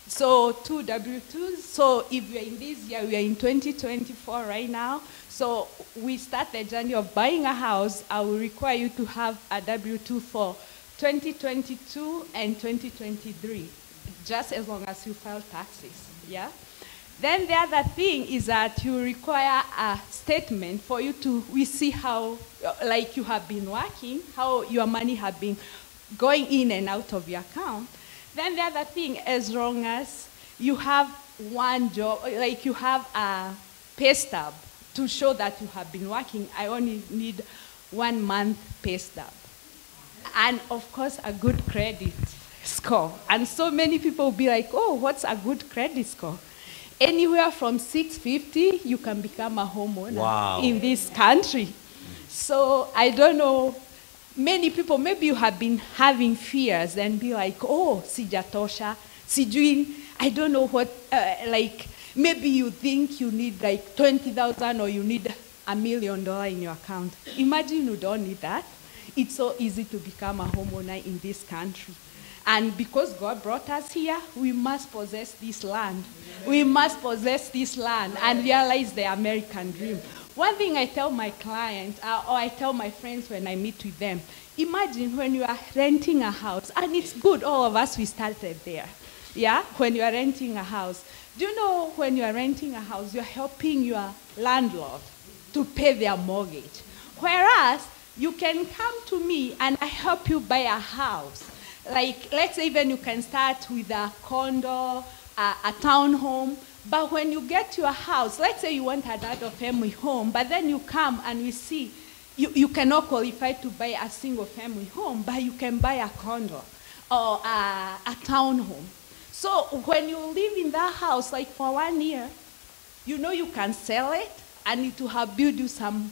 So 2 W-2s. So if you're in this year, we are in 2024 right now. So we start the journey of buying a house. I will require you to have a W-2 for 2022 and 2023, just as long as you file taxes, yeah? Then the other thing is that you require a statement for you we see how, like you have been working, how your money has been going in and out of your account. Then the other thing, as long as you have one job, like you have a pay stub to show that you have been working, I only need 1 month pay stub. And of course, a good credit score. And so many people will be like, oh, what's a good credit score? Anywhere from 650, you can become a homeowner in this country. So I don't know, many people, maybe you have been having fears and be like, oh, sijatosha, sijui, I don't know what, like, maybe you think you need like 20,000 or you need $1 million in your account. Imagine you don't need that. It's so easy to become a homeowner in this country. And because God brought us here, we must possess this land. We must possess this land and realize the American dream. One thing I tell my clients, or I tell my friends when I meet with them, imagine when you are renting a house, and it's good, all of us, we started there. Yeah, when you are renting a house. Do you know when you are renting a house, you're helping your landlord to pay their mortgage. Whereas, you can come to me and I help you buy a house. Like, let's say even you can start with a condo, a townhome, but when you get to a house, let's say you want another family home, but then you come and we see you cannot qualify to buy a single family home, but you can buy a condo or a townhome. So when you live in that house, like for 1 year, you know you can sell it and it will have built you some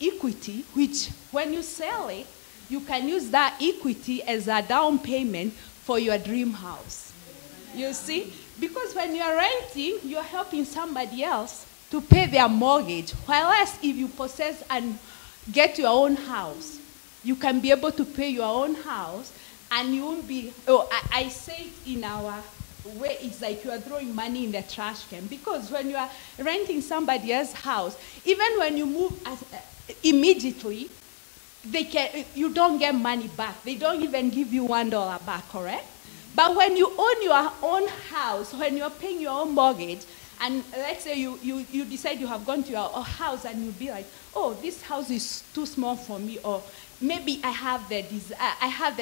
equity, which when you sell it, you can use that equity as a down payment for your dream house. You see? Because when you're renting, you're helping somebody else to pay their mortgage. Whereas if you possess and get your own house, you can be able to pay your own house and you won't be, I say it in our way, it's like you are throwing money in the trash can. Because when you are renting somebody else's house, even when you move immediately, you don't get money back. They don't even give you $1 back, correct? But when you own your own house, when you're paying your own mortgage, and let's say you decide you have gone to your house and you'll be like, oh, this house is too small for me, or maybe I have the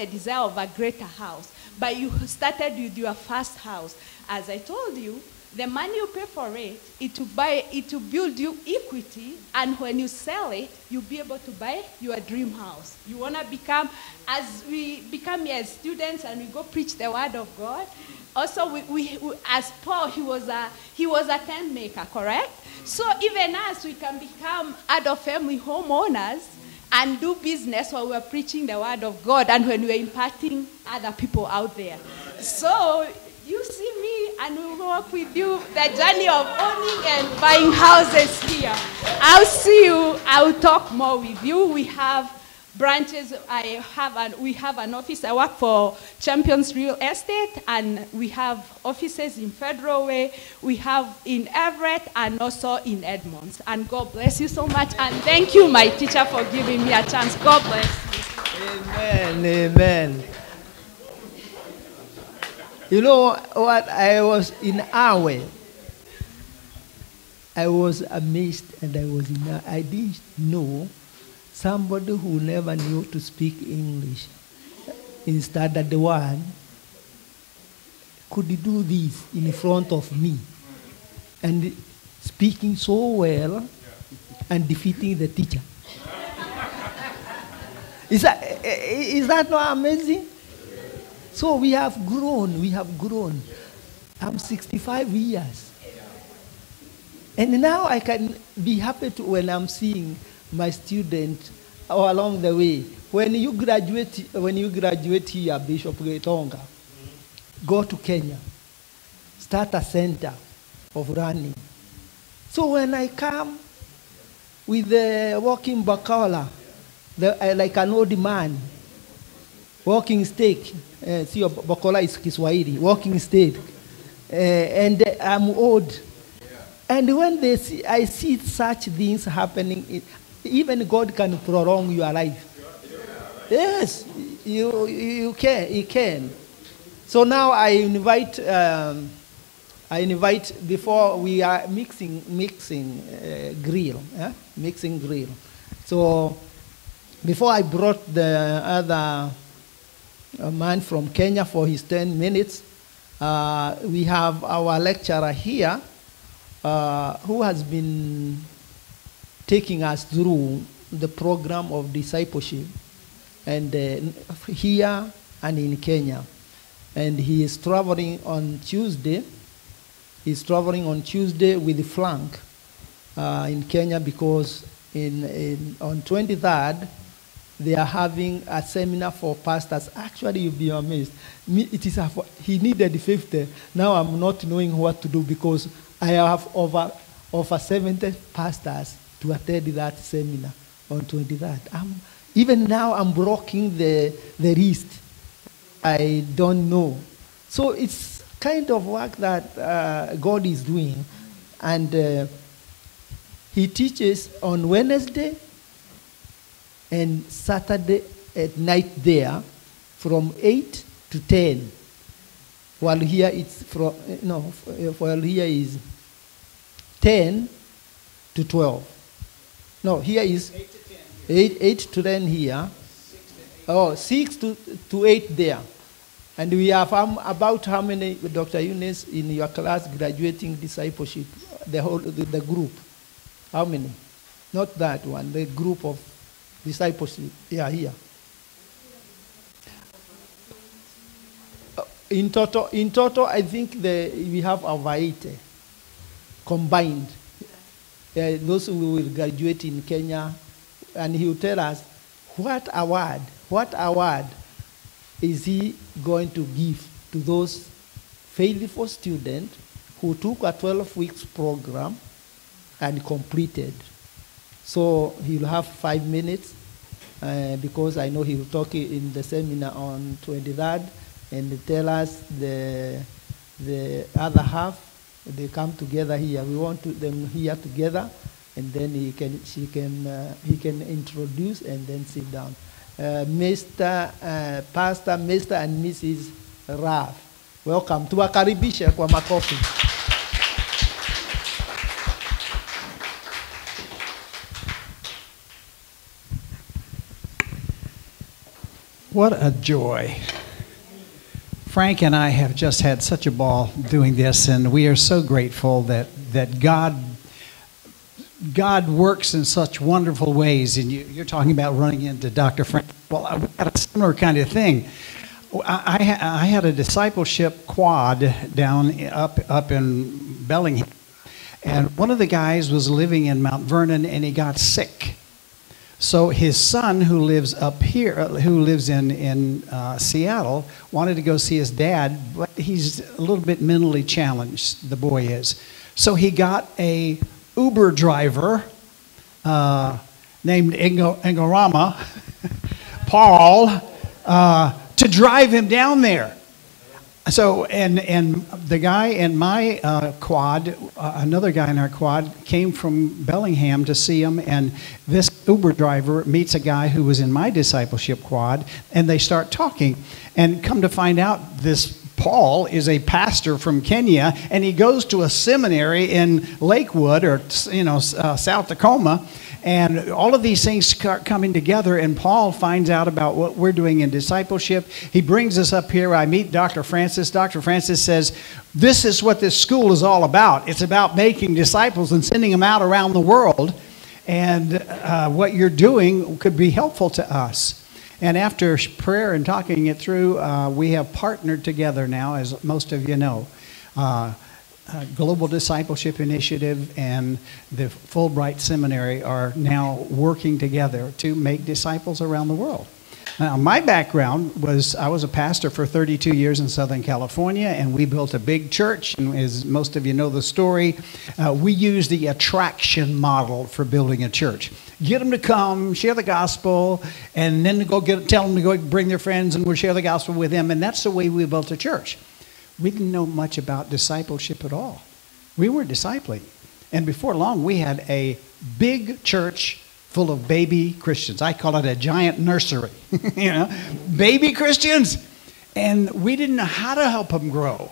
desire of a greater house. But you started with your first house. As I told you, the money you pay for it will build you equity, and when you sell it, you'll be able to buy your dream house. You want to become, as we become as students and we go preach the word of God, also we as Paul, he was a tent maker, correct? So even us, we can become other family homeowners and do business while we're preaching the word of God and when we're impacting other people out there. So you see me and we'll walk with you the journey of owning and buying houses here. I'll see you. I'll talk more with you. We have branches. We have an office. I work for Champions Real Estate, and we have offices in Federal Way. We have in Everett and also in Edmonds. And God bless you so much. And thank you, my teacher, for giving me a chance. God bless you. Amen, amen. You know what? I was in Awe. I was amazed, and I didn't know somebody who never knew to speak English in Standard 1 could do this in front of me and speaking so well and defeating the teacher. Is that not amazing? So we have grown. I'm 65 years. And now I can be happy when I'm seeing my student along the way. When you graduate here, Bishop Getonga, go to Kenya, start a center of running. So when I come with the walking bakola, like an old man, walking stick, see, bakola is Kiswahili, walking stick, and I'm old. And when I see such things happening, even God can prolong your life. Yes, you can. So now I invite before we are mixing grill. So before I brought the other man from Kenya for his 10 minutes, we have our lecturer here who has been taking us through the program of discipleship, and here and in Kenya. And he is traveling on Tuesday. He's traveling on Tuesday with Frank in Kenya, because on 23rd, they are having a seminar for pastors. Actually, you'll be amazed. He needed 50. Now I'm not knowing what to do, because I have over 70 pastors to attend that seminar on 23rd. Even now I'm blocking the list. I don't know. So it's kind of work that God is doing. And he teaches on Wednesday and Saturday at night there from 8 to 10. While here it's while here is 10 to 12. No, here is 8 to 10 here. 6 to 8 there. And we have about how many, Dr. Eunice, in your class graduating discipleship, the group? How many? Not that one, the group of discipleship. Yeah, here. In total, I think we have over 80 combined. Those who will graduate in Kenya, and he will tell us what award is he going to give to those faithful students who took a 12 weeks program and completed. So he'll have 5 minutes, because I know he'll talk in the seminar on 23rd and tell us the other half. They come together here. We want them here together, and then he can introduce and then sit down. Pastor, Mr. and Mrs. Raf, welcome. Tuwakaribishe kwa makofi. What a joy. Frank and I have just had such a ball doing this, and we are so grateful that God works in such wonderful ways. And you're talking about running into Dr. Frank. Well, we had a similar kind of thing. I had a discipleship quad down up in Bellingham, and one of the guys was living in Mount Vernon, and he got sick. So his son, who lives up here, who lives in Seattle, wanted to go see his dad, but he's a little bit mentally challenged, the boy is. So he got a Uber driver named Ingorama Paul to drive him down there. So, and the guy in my quad, another guy in our quad, came from Bellingham to see him, and this Uber driver meets a guy who was in my discipleship quad, and they start talking, and come to find out this Paul is a pastor from Kenya, and he goes to a seminary in Lakewood, or South Tacoma. And all of these things start coming together, and Paul finds out about what we're doing in discipleship. He brings us up here. I meet Dr. Francis. Dr. Francis says, this is what this school is all about. It's about making disciples and sending them out around the world. And what you're doing could be helpful to us. And after prayer and talking it through, we have partnered together now, as most of you know. Global Discipleship Initiative and the Fulbright Seminary are now working together to make disciples around the world. Now, my background was I was a pastor for 32 years in Southern California, and we built a big church. And as most of you know the story, we use the attraction model for building a church. Get them to come, share the gospel, and then tell them to go bring their friends, and we'll share the gospel with them. And that's the way we built a church. We didn't know much about discipleship at all. We weren't discipling. And before long, we had a big church full of baby Christians. I call it a giant nursery, baby Christians. And we didn't know how to help them grow.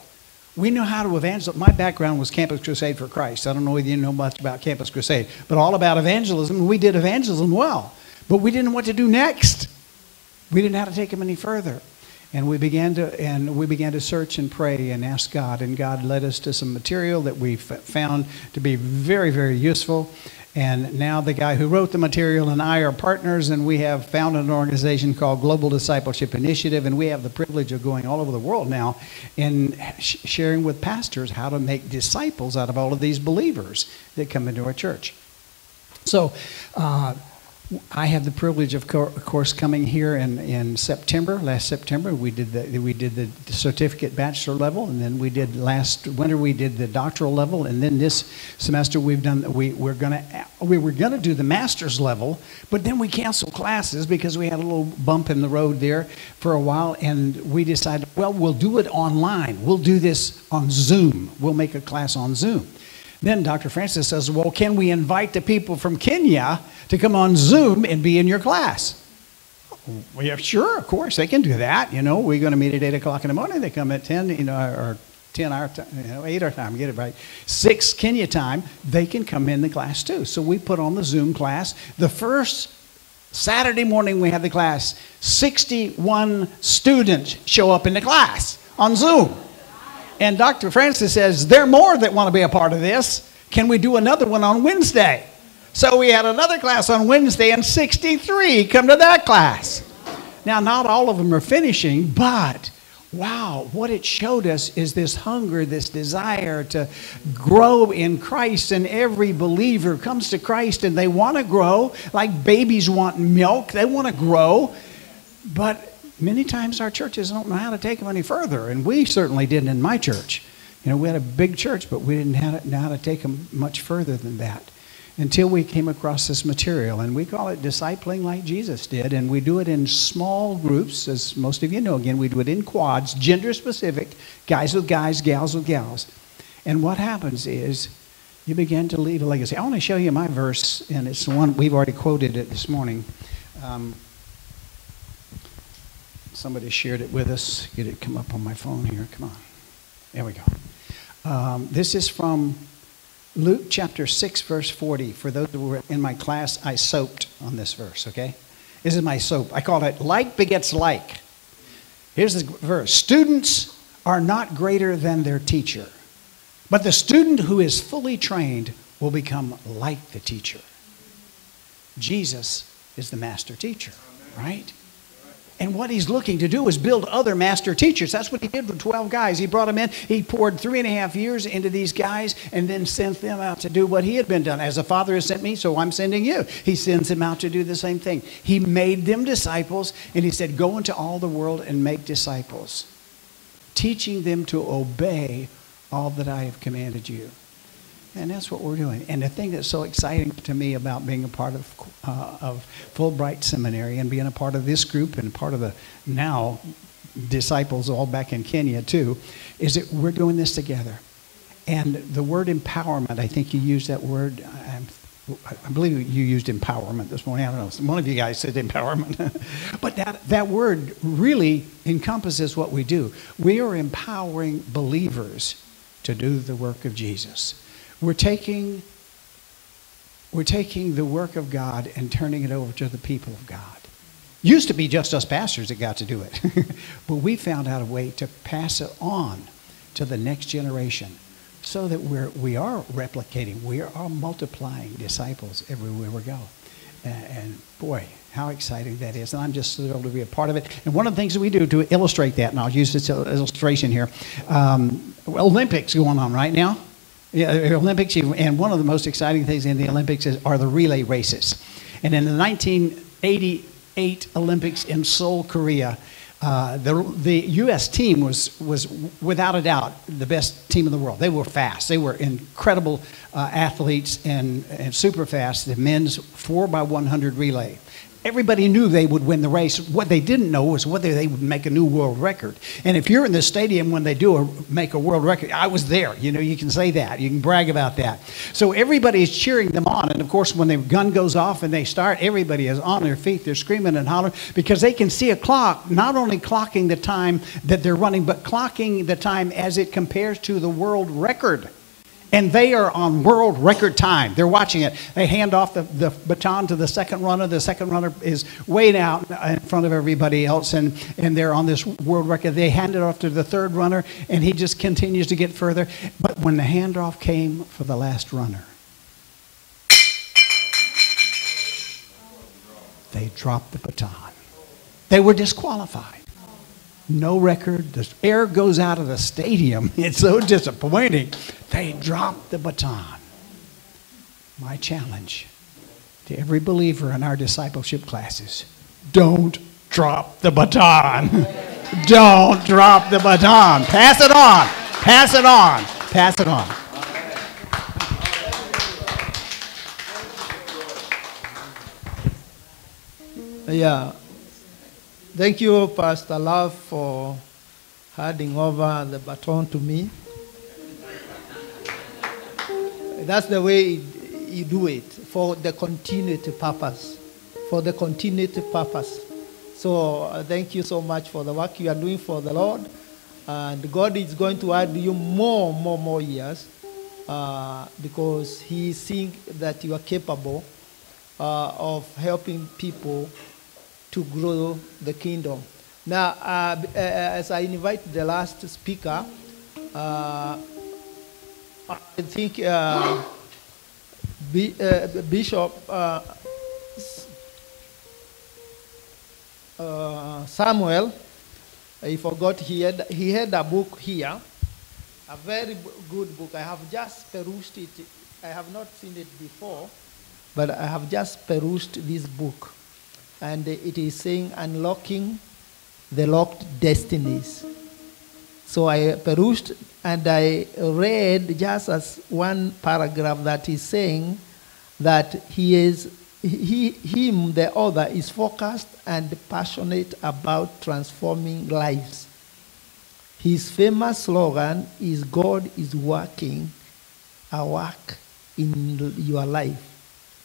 We knew how to evangelize. My background was Campus Crusade for Christ. I don't know whether you know much about Campus Crusade, but all about evangelism. We did evangelism well, but we didn't know what to do next. We didn't know how to take them any further. And we began to search and pray and ask God, and God led us to some material that we found to be very, very useful. And now the guy who wrote the material and I are partners, and we have founded an organization called Global Discipleship Initiative, and we have the privilege of going all over the world now and sharing with pastors how to make disciples out of all of these believers that come into our church. So I had the privilege of course coming here in September. Last September we did the certificate bachelor level, and then last winter we did the doctoral level, and then this semester we were gonna do the master's level, but then we canceled classes because we had a little bump in the road there for a while, and we decided, well, we'll do it online. We'll do this on Zoom. We'll make a class on Zoom. Then Dr. Francis says, well, can we invite the people from Kenya to come on Zoom and be in your class? Well, yeah, sure, of course, they can do that. We're going to meet at 8 o'clock in the morning. They come at 10, or 10 our time, 8 our time, get it right. 6 Kenya time, they can come in the class too. So we put on the Zoom class. The first Saturday morning we had the class, 61 students show up in the class on Zoom. And Dr. Francis says, there are more that want to be a part of this. Can we do another one on Wednesday? So we had another class on Wednesday, and 63 come to that class. Now, not all of them are finishing, but wow, what it showed us is this hunger, this desire to grow in Christ. And every believer comes to Christ and they want to grow like babies want milk. They want to grow, but many times our churches don't know how to take them any further, and we certainly didn't in my church. We had a big church, but we didn't know how to take them much further than that until we came across this material, and we call it discipling like Jesus did, and we do it in small groups, as most of you know. Again, we do it in quads, gender specific, guys with guys, gals with gals. And what happens is you begin to leave a legacy. I want to show you my verse, and it's the one we've already quoted it this morning. Somebody shared it with us. Get it come up on my phone here. Come on. There we go. This is from Luke chapter 6, verse 40. For those who were in my class, I soaped on this verse, okay? This is my soap. I call it like begets like. Here's the verse. Students are not greater than their teacher, but the student who is fully trained will become like the teacher. Jesus is the master teacher, right? And what he's looking to do is build other master teachers. That's what he did with 12 guys. He brought them in. He poured 3.5 years into these guys and then sent them out to do what he had been done. As the Father has sent me, so I'm sending you. He sends them out to do the same thing. He made them disciples, and he said, go into all the world and make disciples, teaching them to obey all that I have commanded you. And that's what we're doing. And the thing that's so exciting to me about being a part of Fulbright Seminary and being a part of this group and part of the now disciples all back in Kenya too, is that we're doing this together. And the word empowerment, I think you used that word, I believe you used empowerment this morning. I don't know. One of you guys said empowerment. But that word really encompasses what we do. We are empowering believers to do the work of Jesus. We're taking the work of God and turning it over to the people of God. Used to be just us pastors that got to do it. But we found out a way to pass it on to the next generation so that we are replicating, we are multiplying disciples everywhere we go. And boy, how exciting that is. And I'm just thrilled to be a part of it. And one of the things that we do to illustrate that, and I'll use this illustration here, Olympics going on right now. Yeah, Olympics, and one of the most exciting things in the Olympics are the relay races. And in the 1988 Olympics in Seoul, Korea, the U.S. team was without a doubt the best team in the world. They were fast. They were incredible athletes and super fast. The men's 4x100 relay. Everybody knew they would win the race. What they didn't know was whether they would make a new world record. And if you're in the stadium when they make a world record, I was there. You know, you can say that. You can brag about that. So everybody is cheering them on. And, of course, when the gun goes off and they start, everybody is on their feet. They're screaming and hollering because they can see a clock, not only clocking the time that they're running, but clocking the time as it compares to the world record. And they are on world record time. They're watching it. They hand off the baton to the second runner. The second runner is way out in front of everybody else, and they're on this world record. They hand it off to the third runner, and he just continues to get further. But when the handoff came for the last runner, they dropped the baton. They were disqualified. No record. The air goes out of the stadium. It's so disappointing. They dropped the baton. My challenge to every believer in our discipleship classes: don't drop the baton. Don't drop the baton. Pass it on. Pass it on. Pass it on. Yeah. Thank you, Pastor Love, for handing over the baton to me. That's the way you do it, for the continuity purpose. For the continuity purpose. So thank you so much for the work you are doing for the Lord. And God is going to add you more years because He is seeing that you are capable of helping people to grow the kingdom. Now, as I invite the last speaker, I think Bishop Samuel, I forgot he had a book here, a very good book. I have just perused it. I have not seen it before, but I have just perused this book. And it is saying Unlocking the Locked Destinies. So I perused and I read just as one paragraph that is saying that the author is focused and passionate about transforming lives. His famous slogan is God is working a work in your life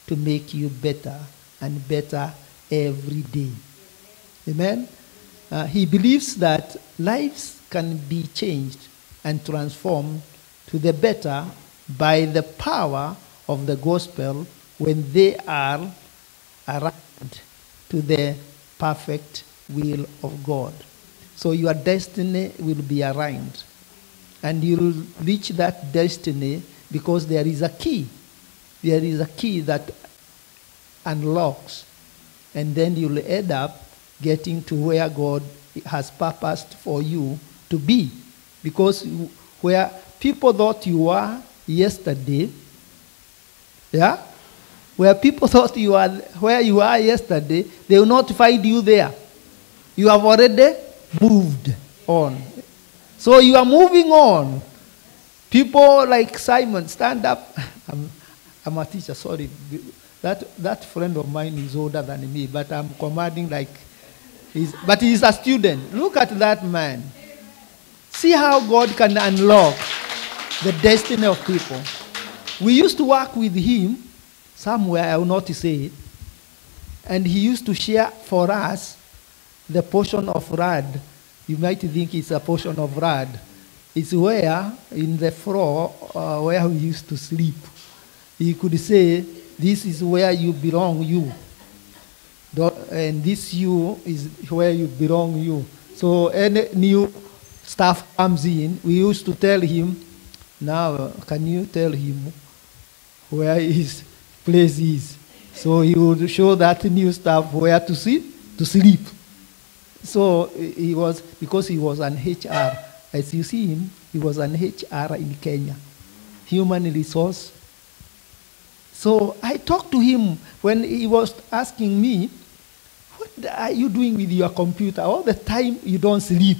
to make you better and better every day. Amen? He believes that lives can be changed and transformed to the better by the power of the gospel when they are aligned to the perfect will of God. So your destiny will be aligned. And you'll reach that destiny because there is a key. There is a key that unlocks. And then you'll end up getting to where God has purposed for you to be. Because where people thought you were yesterday, yeah? Where people thought you are where you are yesterday, they will not find you there. You have already moved on. So you are moving on People like Simon, stand up. I'm a teacher, sorry. That friend of mine is older than me, but I'm commanding like, but he's a student. Look at that man. See how God can unlock the destiny of people. We used to work with him somewhere, I will not say it, and he used to share for us the portion of rod. You might think it's a portion of rod. It's where, in the floor, where we used to sleep. He could say, this is where you belong, you. And this you is where you belong, you. So any new staff comes in, we used to tell him, now can you tell him where his place is? So he would show that new staff where to sleep. So he was, because he was an HR, as you see him, he was an HR in Kenya, human resource. So I talked to him when he was asking me, what are you doing with your computer? All the time you don't sleep.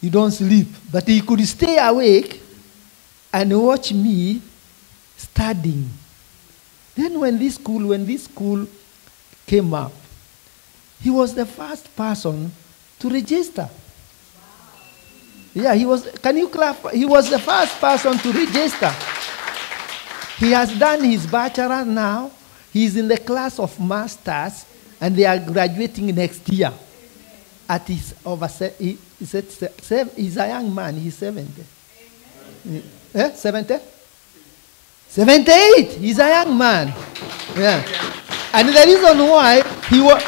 You don't sleep. But he could stay awake and watch me studying. Then when this school came up, he was the first person to register. Yeah, he was, can you clap? He was the first person to register. He has done his bachelor now. He's in the class of masters, and they are graduating next year. At his he's a young man. He's 70. 70? 78. He's a young man. Yeah. And the reason why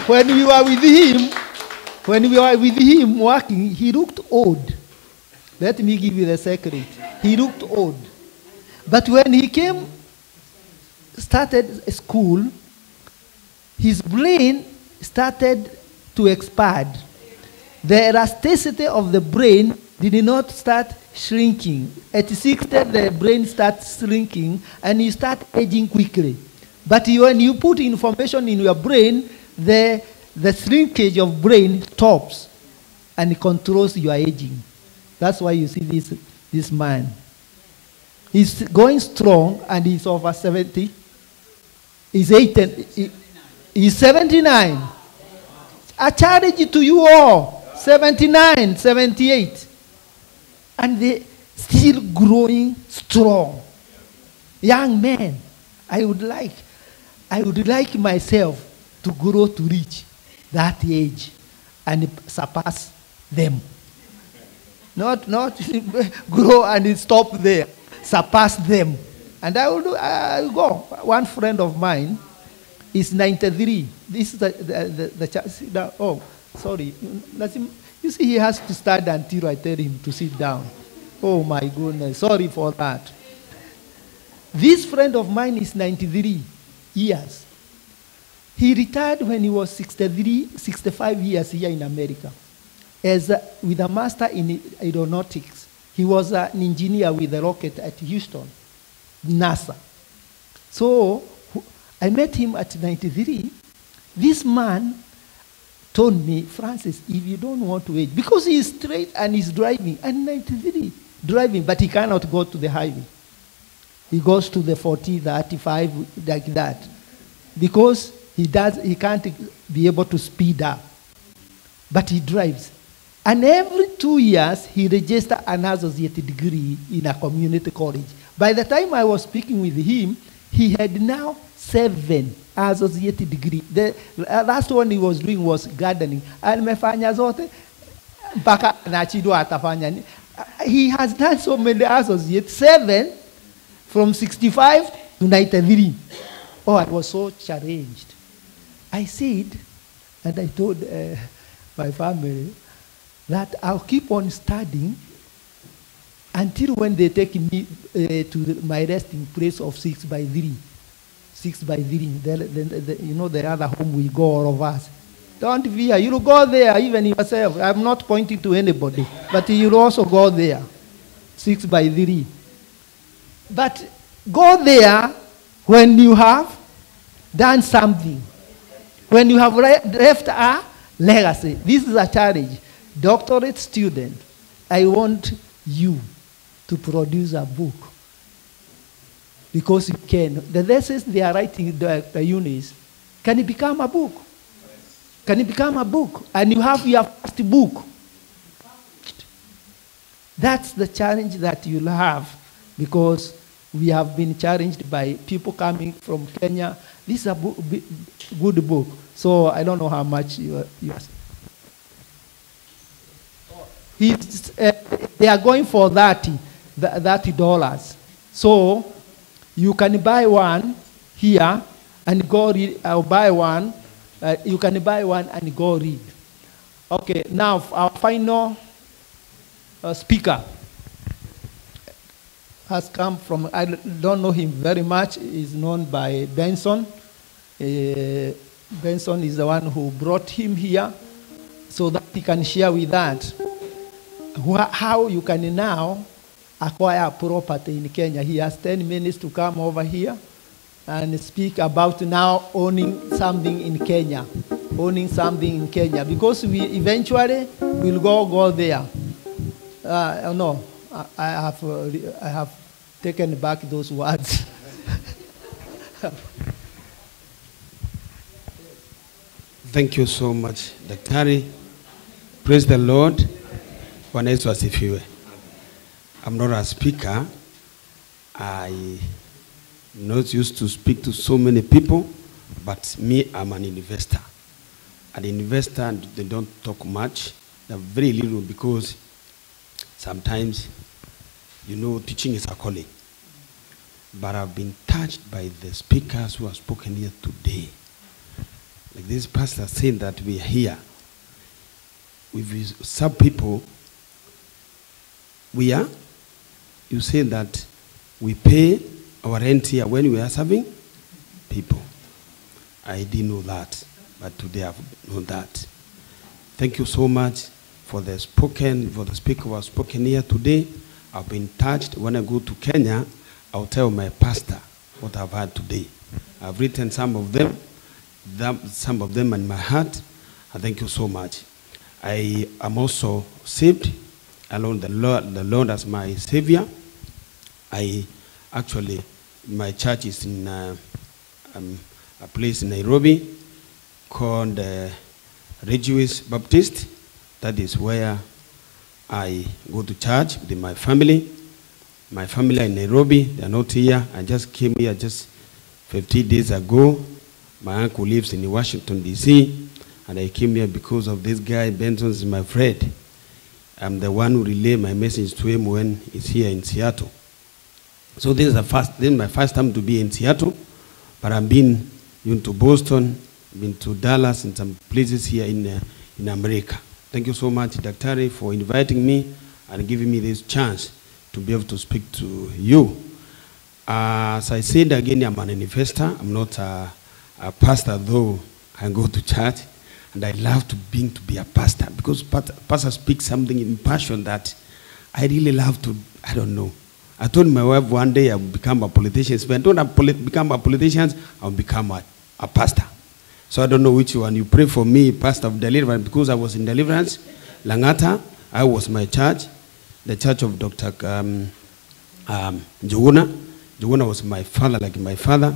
when we were with him working, he looked old. Let me give you the secret. He looked old. But when he started school, his brain started to expand. The elasticity of the brain did not start shrinking. At 60, the brain starts shrinking, and you start aging quickly. But when you put information in your brain, the shrinkage of brain stops and controls your aging. That's why you see this man. He's going strong, and he's over 70. He's 80. He's 79. A challenge to you all. 79, 78. And they still growing strong. Young men, I would like myself to grow to reach that age and surpass them. Not grow and stop there. Surpass them. And I will go. One friend of mine is 93. This is oh, sorry. You see, he has to stand until I tell him to sit down. Oh my goodness, sorry for that. This friend of mine is 93 years. He retired when he was 65 years here in America, with a master in aeronautics. He was an engineer with a rocket at Houston, NASA. So I met him at 93. This man told me, Francis, if you don't want to age, because he is straight and he's driving, and 93, driving, but he cannot go to the highway. He goes to the 40, 35, like that, because he can't be able to speed up. But he drives. And every 2 years, he registered an associate degree in a community college. By the time I was speaking with him, he had now 7 associate degrees. The last one he was doing was gardening. He has done so many associates, 7 from 65 to 93. Oh, I was so challenged. I said, and I told my family, that I'll keep on studying until when they take me to my resting place of 6 by 3. 6 by 3. You know, the other home we go, all of us. Don't fear. You'll go there, even yourself. I'm not pointing to anybody, but you'll also go there. 6 by 3. But go there when you have done something. When you have left a legacy. This is a challenge. Doctorate student, I want you to produce a book. Because you can. The lessons they are writing, the units, can it become a book? Can it become a book? And you have your first book. That's the challenge that you'll have, because we have been challenged by people coming from Kenya. This is a good book. So I don't know how much you are. They are going for $30. So you can buy one here and go read. I'll buy one. You can buy one and go read. Okay, now our final speaker has come from, I don't know him very much. He's known by Benson. Benson is the one who brought him here so that he can share with that how you can now acquire property in Kenya. He has 10 minutes to come over here and speak about now owning something in Kenya. Owning something in Kenya. Because we eventually will go there. No, I have taken back those words. Thank you so much, Daktari. Praise the Lord. Bwana Yesu asifiwe. I'm not a speaker. I'm not used to speak to so many people, but me, I'm an investor. An investor, they don't talk much. They're very little because sometimes, you know, teaching is a calling. But I've been touched by the speakers who have spoken here today. Like this pastor said that we are here. With some people, we are. You say that we pay our rent here when we are serving people. I didn't know that, but today I've known that. Thank you so much for the speaker who has spoken here today. I've been touched. When I go to Kenya, I'll tell my pastor what I've had today. I've written some of them in my heart. I thank you so much. I am also saved, along the Lord as my Savior. My church is in a place in Nairobi called Regius Baptist. That is where I go to church with my family. My family are in Nairobi. They are not here. I just came here just 50 days ago. My uncle lives in Washington, D.C., and I came here because of this guy. Benson is my friend. I'm the one who relayed my message to him when he's here in Seattle. So this is my first time to be in Seattle, but I've been to Boston, been to Dallas, and some places here in America. Thank you so much, Daktari, for inviting me and giving me this chance to be able to speak to you. As I said again, I'm an investor. I'm not a pastor, though I go to church. And I love to be a pastor, because pastor speaks something in passion that I really love to, I don't know. I told my wife one day I will become a politician. If I don't become a politician, I'll become a pastor. So I don't know which one. You pray for me, pastor of deliverance, because I was in deliverance. Langata, I was my church, the church of Dr. Njuguna. Njuguna was my father, like my father.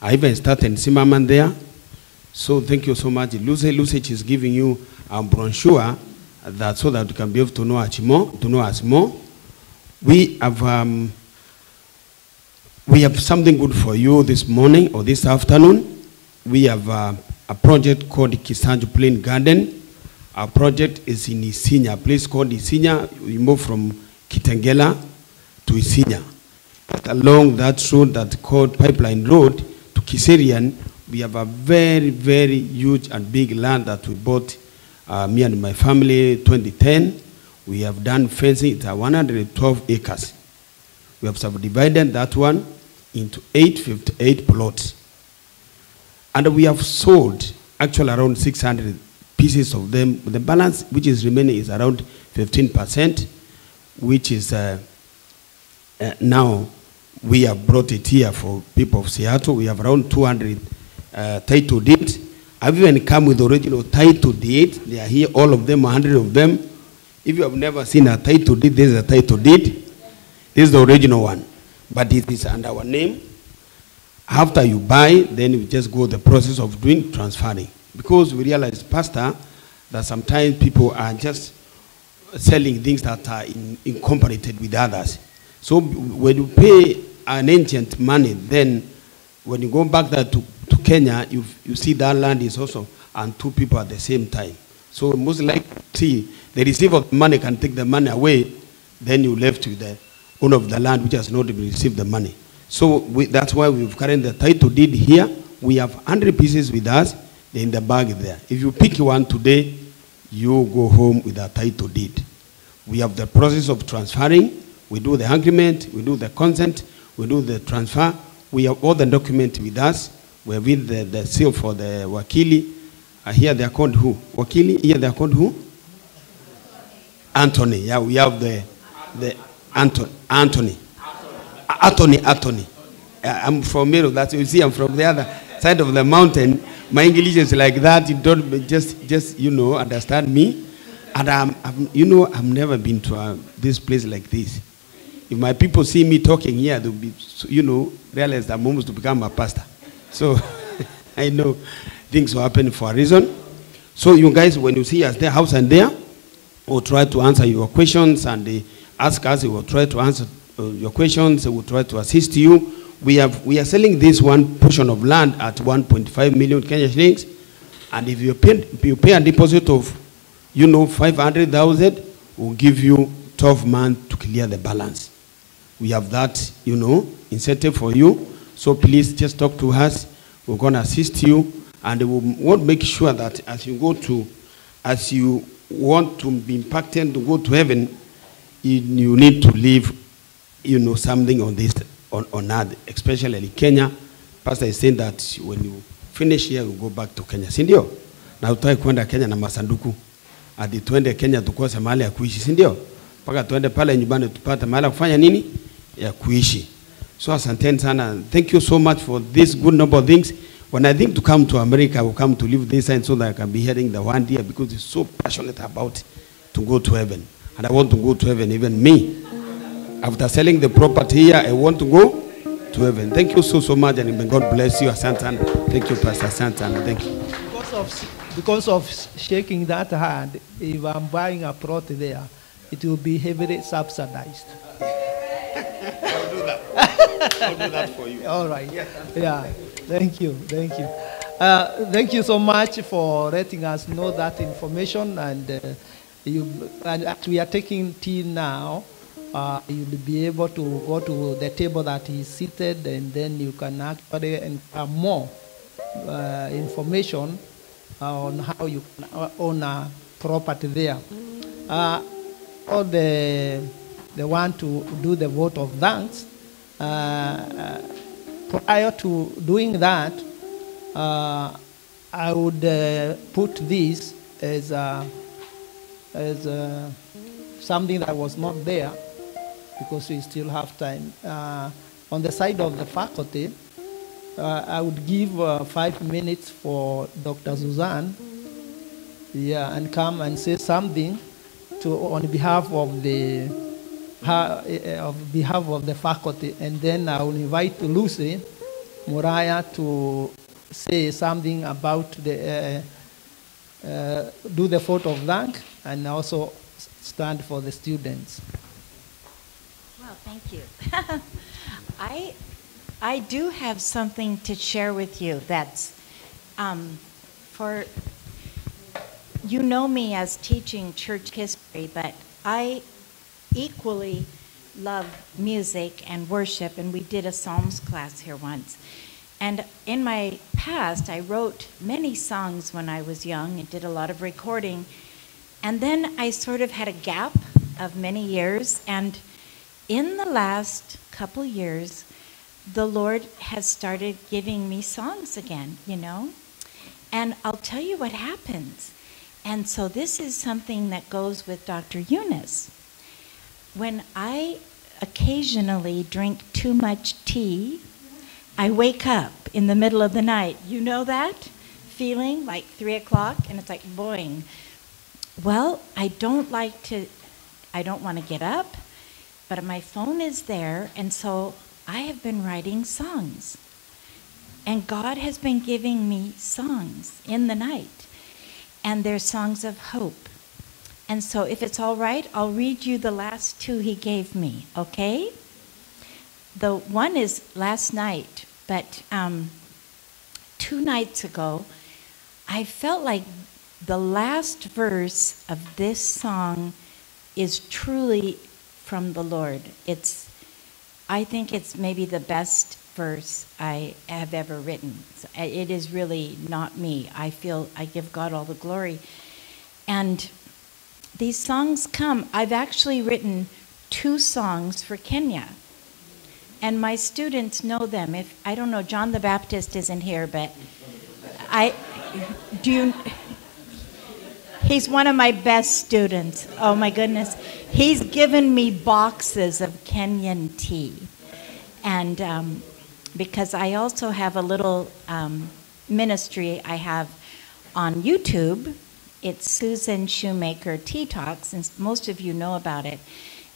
I even started in Zimmerman there. So thank you so much. Lucy is giving you a brochure so that you can be able to know us more. We have something good for you this morning or this afternoon. We have a project called Kisanju Plain Garden. Our project is in Isinya, a place called Isinya. We move from Kitengela to Isinya. Along that road that's called Pipeline Road to Kiserian, we have a very, very huge and big land that we bought, me and my family, 2010. We have done fencing. It's 112 acres. We have subdivided that one into 858 plots. And we have sold actually around 600 pieces of them. The balance which is remaining is around 15%, which is now we have brought it here for people of Seattle. We have around 200 title deeds. I've even come with the original title deed. They are here, all of them, 100 of them. If you have never seen a title deed, this is a title deed. This is the original one, but it is under our name. After you buy, then you just go the process of doing transferring. Because we realize, Pastor, that sometimes people are just selling things that are incomparative with others. So when you pay an ancient money, then when you go back there to Kenya, you see that land is also and two people at the same time. So most likely, see, the receiver of the money can take the money away, then you left with the owner of the land which has not received the money. So that's why we've carried the title deed here. We have 100 pieces with us in the bag there. If you pick one today, you go home with a title deed. We have the process of transferring. We do the agreement. We do the consent. We do the transfer. We have all the documents with us. We have the seal for the wakili. Here they are called who? Wakili. Here they are called who? Anthony. Yeah, we have the Anthony. Attorney. I'm from Mero. That's you see. I'm from the other side of the mountain. My English is like that. You don't just understand me. And I've never been to this place like this. If my people see me talking here, they'll be, realize that I'm almost to become a pastor. So I know things will happen for a reason. So you guys, when you see us there, house and there, we'll try to answer your questions, and they ask us. We will try to answer your questions. We will try to assist you. We are selling this one portion of land at 1.5 million Kenya shillings, and if you pay a deposit of 500,000, we'll give you 12 months to clear the balance. We have that incentive for you. So please just talk to us. We're going to assist you, and we want to make sure that as you want to be impacted to go to heaven, you need to leave something on this on earth, especially in Kenya. Pastor is saying that when you finish here, you go back to Kenya. Si ndio? Na utaki kwenda Kenya na masanduku. Hadi tuende Kenya tukose mahali ya kuishi, si ndio? Paka tuende pale nyumbani tupate mahali ya kufanya nini? Ya kuishi. So asanteni sana. Thank you so much for this good number of things. When I think to come to America, I will come to live this side so that I can be hearing the one day, because it's so passionate about to go to heaven. And I want to go to heaven, even me. After selling the property here, I want to go to heaven. Thank you so much, and may God bless you, Santana. Thank you, Pastor Santana. Thank you. Because of shaking that hand, if I'm buying a plot there, it will be heavily subsidized. I'll do that. I'll do that for you. All right. Yeah. Thank you. Thank you so much for letting us know that information. And as we are taking tea now, you'll be able to go to the table that is seated, and then you can actually encounter more information on how you can own a property there. Or the want to do the vote of thanks. Prior to doing that, I would put this as something that was not there, because we still have time. On the side of the faculty, I would give 5 minutes for Dr. Suzanne, and come and say something on behalf of the faculty, and then I will invite Lucy Moriah to say something about the do the photo of thank, and also stand for the students. Well, thank you. I do have something to share with you that's for you know me as teaching church history, but I equally love music and worship, and we did a Psalms class here once. And in my past, I wrote many songs when I was young and did a lot of recording. And then I sort of had a gap of many years, and in the last couple years, the Lord has started giving me songs again, And I'll tell you what happens. And so this is something that goes with Dr. Eunice. When I occasionally drink too much tea, I wake up in the middle of the night. You know that feeling, like 3 o'clock, and it's like boing. Well, I don't want to get up, but my phone is there, and so I have been writing songs. And God has been giving me songs in the night, and they're songs of hope. And so if it's all right, I'll read you the last two he gave me, okay? The one is last night, but 2 nights ago, I felt like the last verse of this song is truly from the Lord. I think it's maybe the best verse I have ever written. It is really not me. I feel I give God all the glory. And these songs come. I've actually written 2 songs for Kenya. And my students know them. I don't know, John the Baptist isn't here, but he's one of my best students. Oh my goodness. He's given me boxes of Kenyan tea. And because I also have a little ministry I have on YouTube. It's Susan Shoemaker Tea Talks, and most of you know about it.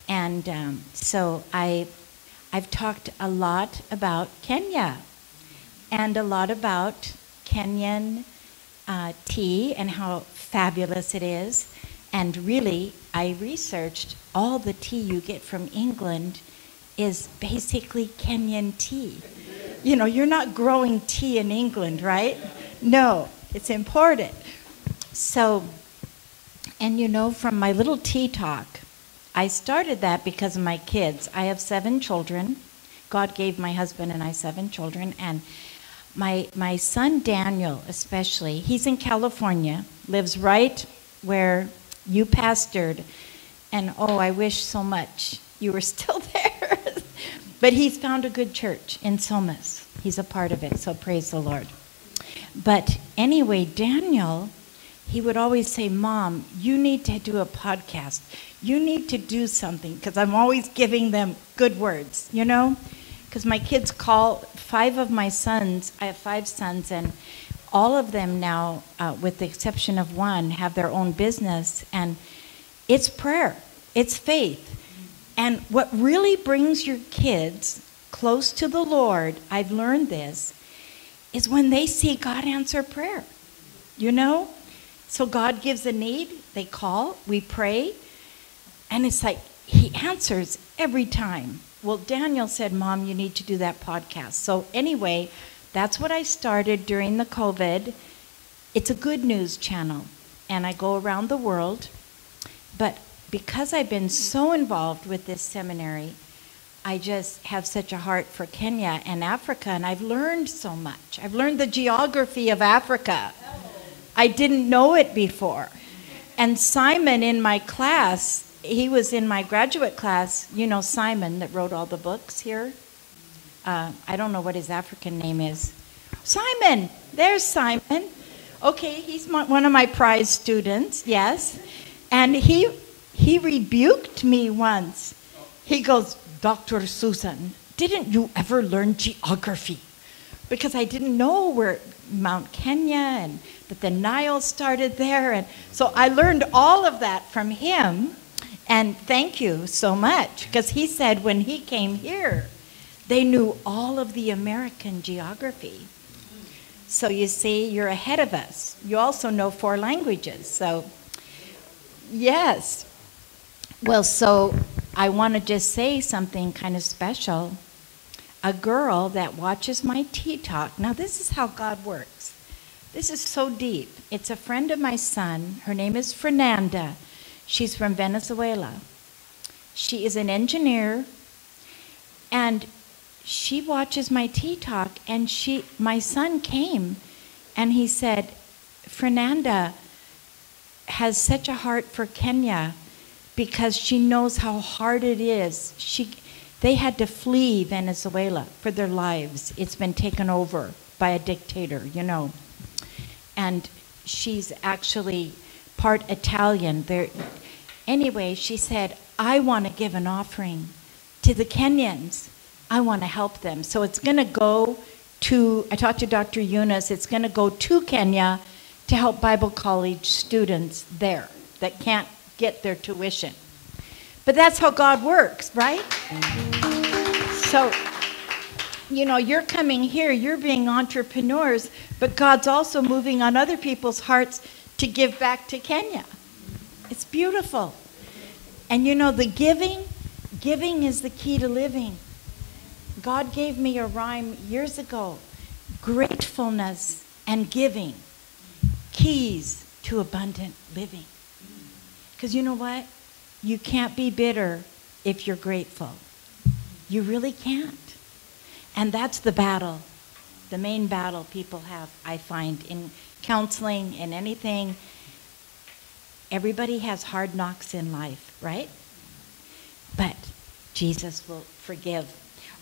And so I've talked a lot about Kenya and a lot about Kenyan tea and how fabulous it is. And really, I researched all the tea you get from England is basically Kenyan tea. You know, you're not growing tea in England, right? No, it's imported. So, and you know, from my little tea talk, I started that because of my kids. I have 7 children. God gave my husband and I 7 children. And my son Daniel especially, he's in California, lives right where you pastored. And oh, I wish so much you were still there. But he's found a good church in Somas. He's a part of it, so praise the Lord. But anyway, Daniel, he would always say, Mom, you need to do a podcast. You need to do something, because I'm always giving them good words, you know? Because my kids call 5 of my sons, I have 5 sons, and all of them now, with the exception of 1, have their own business. And it's prayer, it's faith. And what really brings your kids close to the Lord, I've learned this, is when they see God answer prayer, you know? So God gives a need, they call, we pray, and it's like he answers every time. Well, Daniel said, Mom, you need to do that podcast. So anyway, that's what I started during the COVID. It's a good news channel, and I go around the world. But because I've been so involved with this seminary, I just have such a heart for Kenya and Africa, and I've learned so much. I've learned the geography of Africa. I didn't know it before. And Simon in my class, he was in my graduate class. You know Simon that wrote all the books here? I don't know what his African name is. Simon! There's Simon. Okay, he's one of my prize students, yes. And he rebuked me once. He goes, Dr. Susan, didn't you ever learn geography? Because I didn't know where Mount Kenya and that the Nile started there. And so I learned all of that from him. And thank you so much. Because he said when he came here, they knew all of the American geography. So you see, you're ahead of us. You also know 4 languages. So, yes. Well, so I want to just say something kind of special. A girl that watches my tea talk. Now, this is how God works. This is so deep. It's a friend of my son. Her name is Fernanda. She's from Venezuela. She is an engineer, and she watches my tea talk, and my son came, and he said, Fernanda has such a heart for Kenya because she knows how hard it is. They had to flee Venezuela for their lives. It's been taken over by a dictator, you know. And she's actually part Italian. Anyway, she said, I want to give an offering to the Kenyans. I want to help them. So it's going to go to, I talked to Dr. Eunice, it's going to go to Kenya to help Bible college students there that can't get their tuition. But that's how God works, right? So, you know, you're coming here, you're being entrepreneurs, but God's also moving on other people's hearts to give back to Kenya. It's beautiful. And you know, the giving is the key to living. God gave me a rhyme years ago. Gratefulness and giving, keys to abundant living. Because you know what? You can't be bitter if you're grateful. You really can't. And that's the battle, the main battle people have, I find, in counseling and anything. Everybody has hard knocks in life, right? But Jesus will forgive.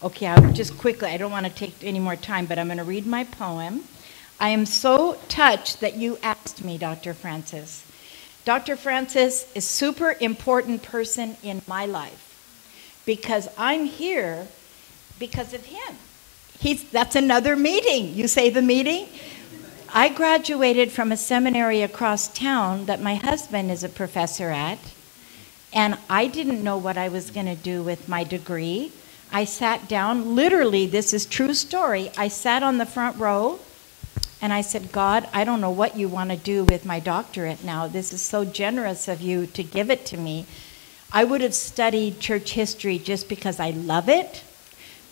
Okay, I'll just quickly, I don't want to take any more time, but I'm going to read my poem. I am so touched that you asked me, Dr. Francis. Dr. Francis is a super important person in my life because I'm here because of him. That's another meeting. You say the meeting? I graduated from a seminary across town that my husband is a professor at, and I didn't know what I was going to do with my degree. I sat down, literally, this is true story. I sat on the front row and I said, God, I don't know what you want to do with my doctorate now. This is so generous of you to give it to me. I would have studied church history just because I love it,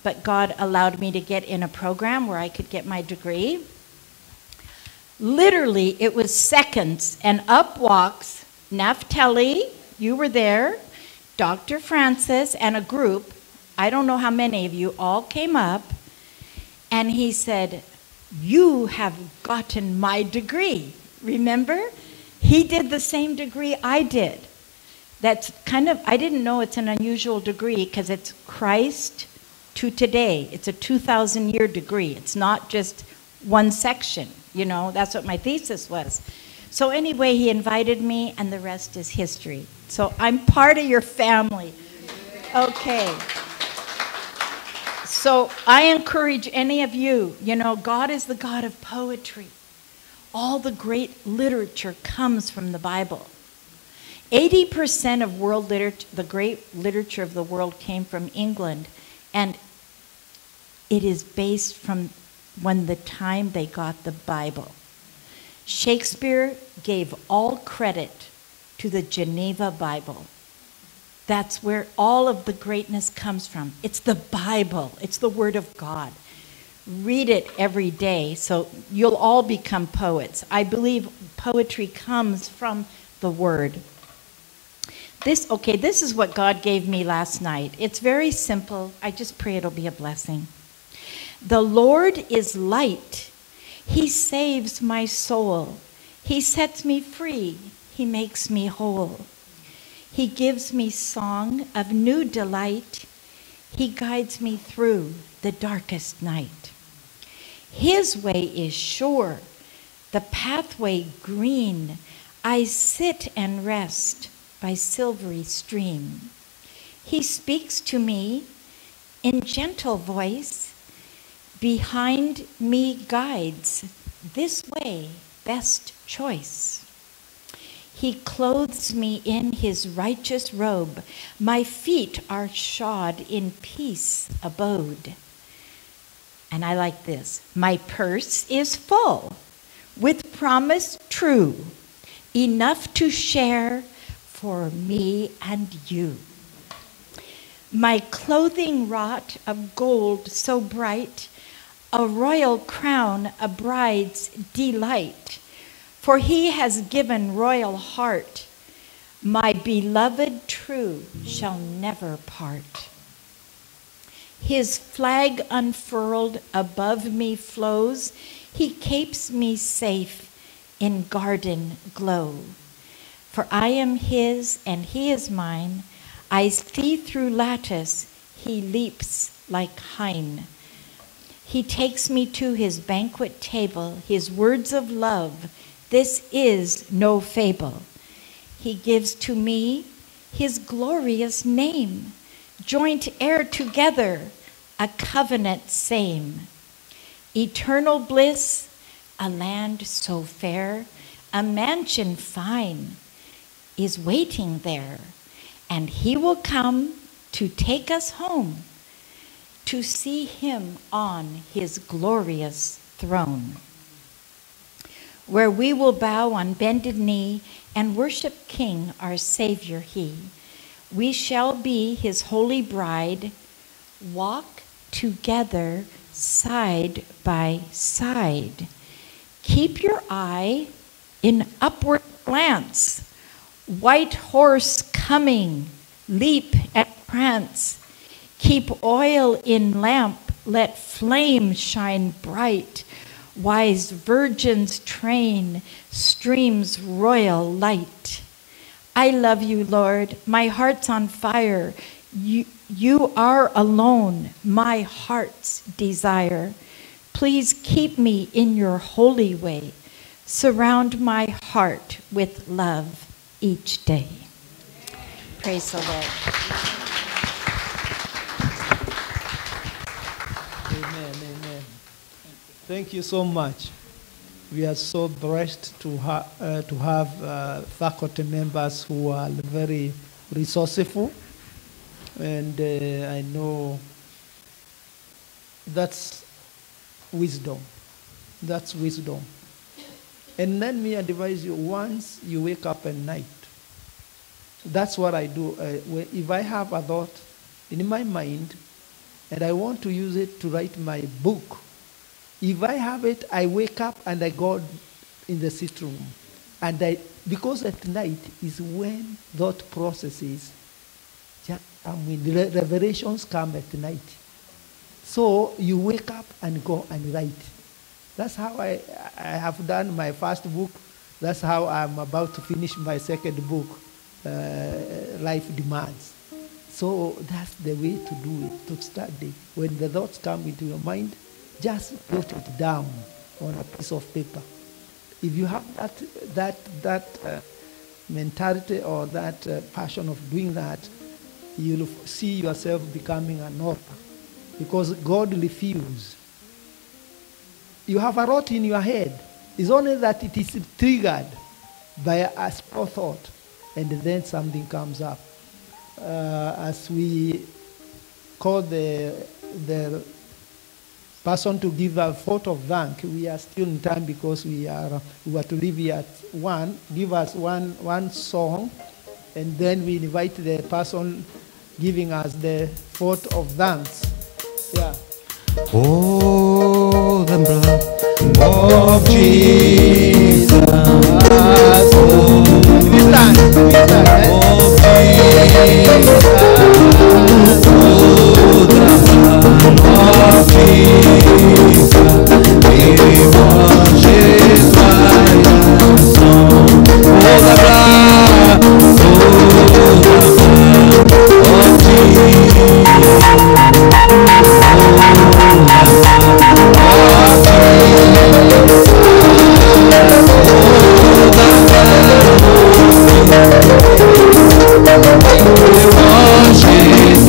but God allowed me to get in a program where I could get my degree. Literally, it was seconds, and up walks Naphtali, you were there, Dr. Francis, and a group. I don't know how many of you all came up, and he said, you have gotten my degree. Remember? He did the same degree I did. That's kind of, I didn't know it's an unusual degree because it's Christ to today. It's a 2,000-year degree. It's not just one section, you know. That's what my thesis was. So anyway, he invited me, and the rest is history. So I'm part of your family. Okay. So I encourage any of you, you know, God is the God of poetry. All the great literature comes from the Bible. 80% of world literature, the great literature of the world, came from England, and it is based from when the time they got the Bible. Shakespeare gave all credit to the Geneva Bible. That's where all of the greatness comes from. It's the Bible. It's the Word of God. Read it every day so you'll all become poets. I believe poetry comes from the Word. This is what God gave me last night. It's very simple. I just pray it'll be a blessing. The Lord is light. He saves my soul. He sets me free. He makes me whole. He gives me song of new delight. He guides me through the darkest night. His way is sure, the pathway green. I sit and rest by silvery stream. He speaks to me in gentle voice. Behind me guides, this way, best choice. He clothes me in his righteous robe. My feet are shod in peace abode. And I like this. My purse is full with promise true, enough to share for me and you. My clothing wrought of gold so bright, a royal crown, a bride's delight. For he has given royal heart. My beloved true shall never part. His flag unfurled above me flows. He keeps me safe in garden glow. For I am his and he is mine. I see through lattice. He leaps like hind. He takes me to his banquet table. His words of love. This is no fable. He gives to me his glorious name, joint heir together, a covenant same. Eternal bliss, a land so fair, a mansion fine is waiting there, and he will come to take us home to see him on his glorious throne, where we will bow on bended knee and worship King, our Savior he. We shall be his holy bride, walk together side by side. Keep your eye in upward glance. White horse coming, leap and prance. Keep oil in lamp, let flame shine bright. Wise virgins train, streams royal light. I love you, Lord, my heart's on fire. You are alone, my heart's desire. Please keep me in your holy way. Surround my heart with love each day. Praise the Lord. Amen, amen. Thank you so much. We are so blessed to have faculty members who are very resourceful, and I know that's wisdom. That's wisdom. And let me advise you, once you wake up at night, that's what I do. If I have a thought in my mind and I want to use it to write my book, if I have it, I wake up and I go in the sit room. And because at night is when thought processes, the revelations come at night. So you wake up and go and write. That's how I have done my first book. That's how I'm about to finish my second book, Life Demands. So that's the way to do it, to study. When the thoughts come into your mind, just jot it down on a piece of paper. If you have that mentality or that passion of doing that, you'll see yourself becoming an author, because God refuses. You have a lot in your head. It's only that it is triggered by a small thought, and then something comes up. As we call the person to give a vote of thank, we are still in time because we are to leave here at 1. Give us one song, and then we invite the person giving us the vote of thanks. Yeah. Oh, the blood of Jesus. Oh, This time, of Jesus. Oh, the blood of Jesus. We washes white as snow. Oh, the blood. Oh, the blood of Jesus.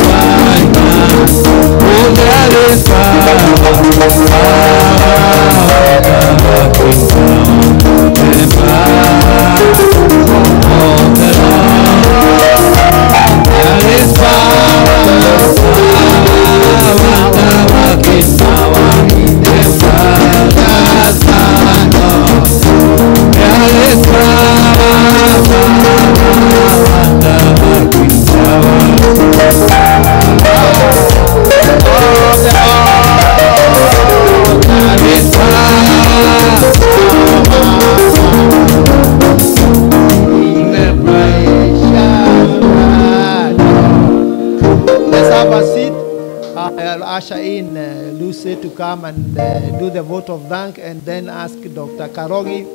to come and do the vote of thank, and then ask Dr. Karogi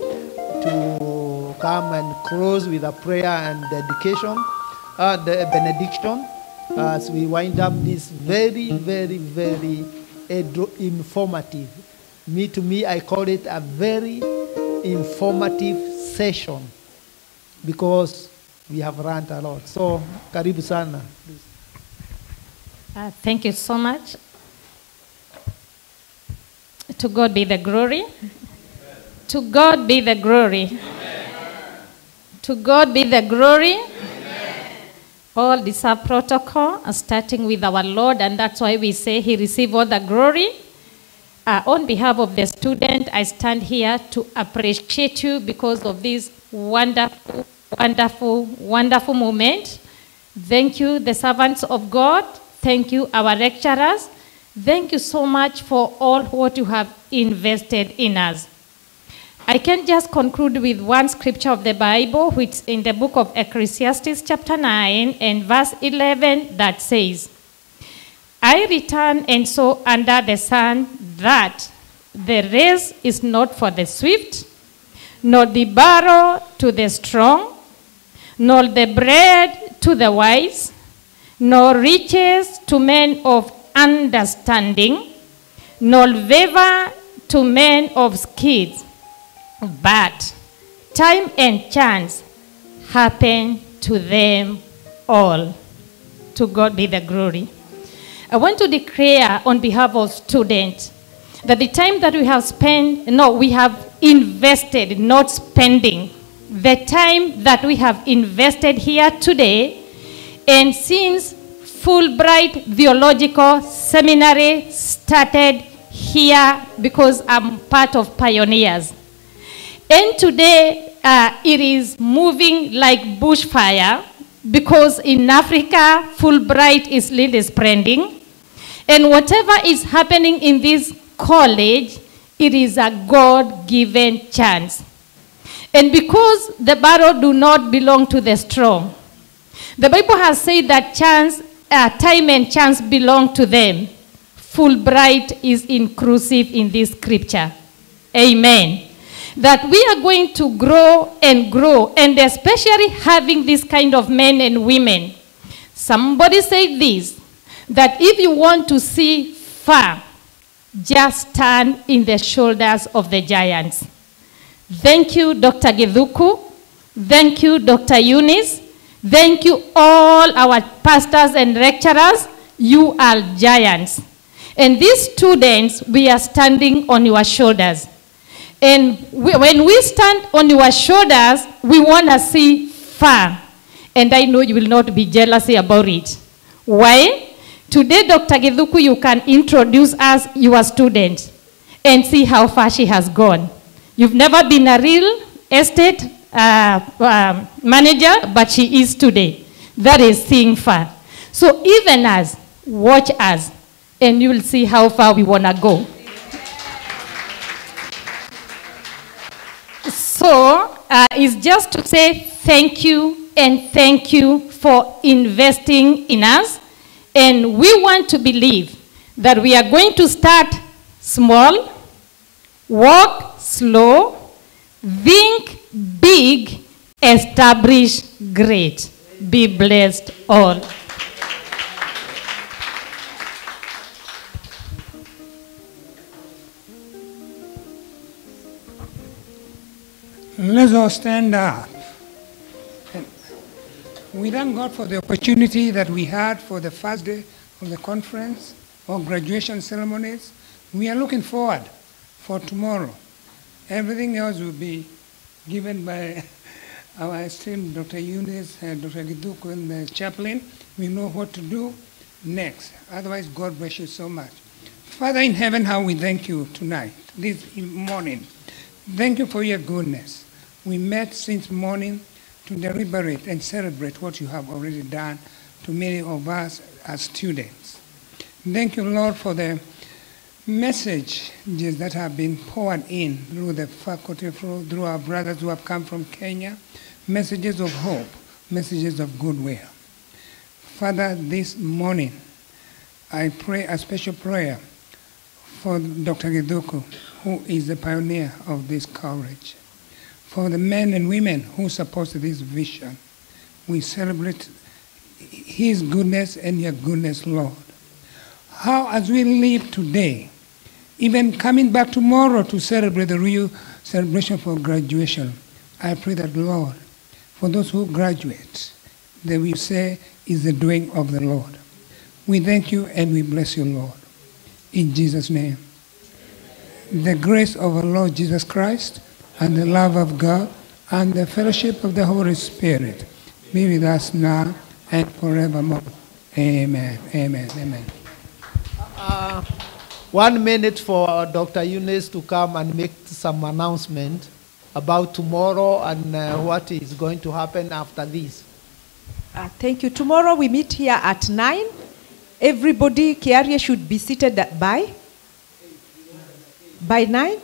to come and close with a prayer and dedication, the benediction, as we wind up this very, very, very informative. To me, I call it a very informative session because we have run a lot. So, karibu sana. Thank you so much. To God be the glory. Amen. To God be the glory. Amen. To God be the glory. Amen. all deserve protocol, starting with our Lord, and that's why we say he received all the glory. On behalf of the student, I stand here to appreciate you because of this wonderful, wonderful, wonderful moment. Thank you, the servants of God. Thank you, our lecturers. Thank you so much for all what you have invested in us. I can just conclude with one scripture of the Bible, which is in the book of Ecclesiastes chapter 9 and verse 11 that says, I return and saw under the sun that the race is not for the swift, nor the barrow to the strong, nor the bread to the wise, nor riches to men of understanding, nor favor to men of skill. But time and chance happen to them all. To God be the glory. I want to declare on behalf of students that the time that we have spent, we have invested, not spending. The time that we have invested here today, and since Fulbright Theological Seminary started here because I'm part of pioneers. And today, it is moving like bushfire because in Africa, Fulbright is really spreading. And whatever is happening in this college, it is a God-given chance. And because the barrow do not belong to the strong, the Bible has said that time and chance belong to them. Fulbright is inclusive in this scripture. Amen. That we are going to grow, and especially having this kind of men and women. Somebody said this, that if you want to see far, just stand in the shoulders of the giants. Thank you, Dr. Githuku. Thank you, Dr. Eunice. Thank you, all our pastors and lecturers. You are giants. And these students, we are standing on your shoulders. And when we stand on your shoulders, we want to see far. And I know you will not be jealous about it. Why? Today, Dr. Githuku, you can introduce us, your student, and see how far she has gone. You've never been a real estate manager, but she is today. That is seeing far. So even us, watch us, and you will see how far we want to go. So it's just to say thank you and thank you for investing in us. And we want to believe that we are going to start small, walk slow, think big, establish great. Be blessed all. Let's all stand up. We thank God for the opportunity that we had for the first day of the conference or graduation ceremonies. We are looking forward for tomorrow. Everything else will be given by our esteemed Dr. Eunice, Dr. Githuku, and the chaplain. We know what to do next. Otherwise, God bless you so much. Father in heaven, how we thank you tonight, this morning. Thank you for your goodness. We met since morning to deliberate and celebrate what you have already done to many of us as students. Thank you, Lord, for the messages that have been poured in through the faculty, through our brothers who have come from Kenya, messages of hope, messages of goodwill. Father, this morning, I pray a special prayer for Dr. Githuku, who is the pioneer of this college. For the men and women who support this vision, we celebrate his goodness and your goodness, Lord. How as we live today, even coming back tomorrow to celebrate the real celebration for graduation, I pray that, Lord, for those who graduate, that we say is the doing of the Lord. We thank you and we bless you, Lord. In Jesus' name. The grace of our Lord Jesus Christ and the love of God and the fellowship of the Holy Spirit be with us now and forevermore. Amen, amen, amen. 1 minute for Dr. Eunice to come and make some announcement about tomorrow and what is going to happen after this. Thank you. Tomorrow we meet here at 9. Everybody, Kiaria, should be seated by 9.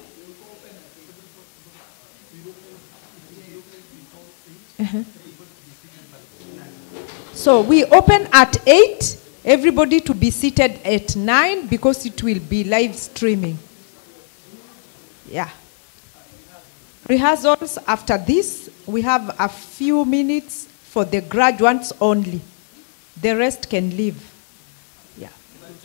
So we open at 8. Everybody to be seated at 9 because it will be live streaming. Yeah. Rehearsals after this, we have a few minutes for the graduates only. The rest can leave. Yeah.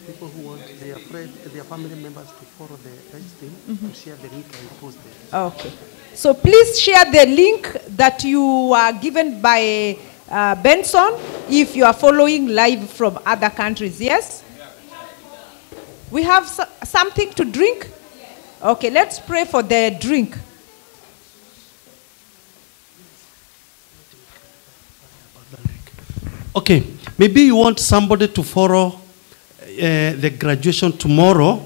People who want their family members to follow the live stream, to share the link and post it. Okay. So please share the link that you are given by Benson if you are following live from other countries. Yes? We have something to drink? Okay, let's pray for the drink. Okay, maybe you want somebody to follow the graduation tomorrow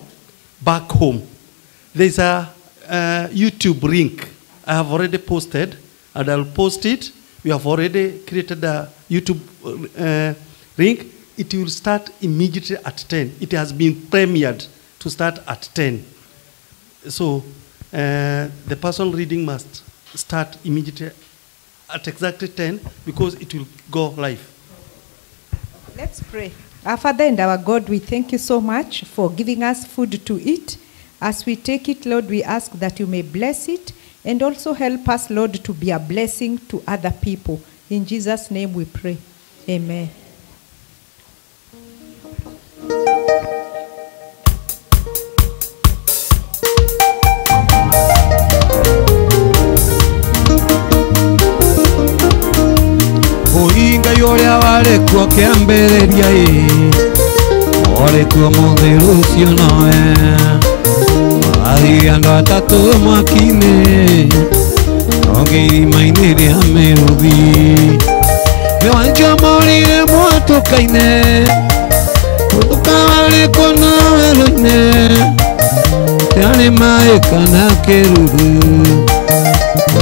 back home. There's a YouTube link I have already posted, and I'll post it. We have already created a YouTube link. It will start immediately at 10. It has been premiered to start at 10. So the person reading must start immediately at exactly 10 because it will go live. Let's pray. Our Father and our God, we thank you so much for giving us food to eat. As we take it, Lord, we ask that you may bless it and also help us, Lord, to be a blessing to other people. In Jesus' name we pray. Amen. Yoria vale kuo que ambereria ore kuo moderucio no adiando atatu makine onge mainire amerudi me wanjo morire muato kaine ukavale kono eloine te anima kana kerudu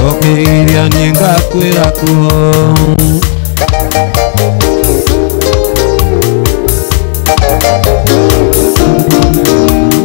onge iria nienga kuirakuo.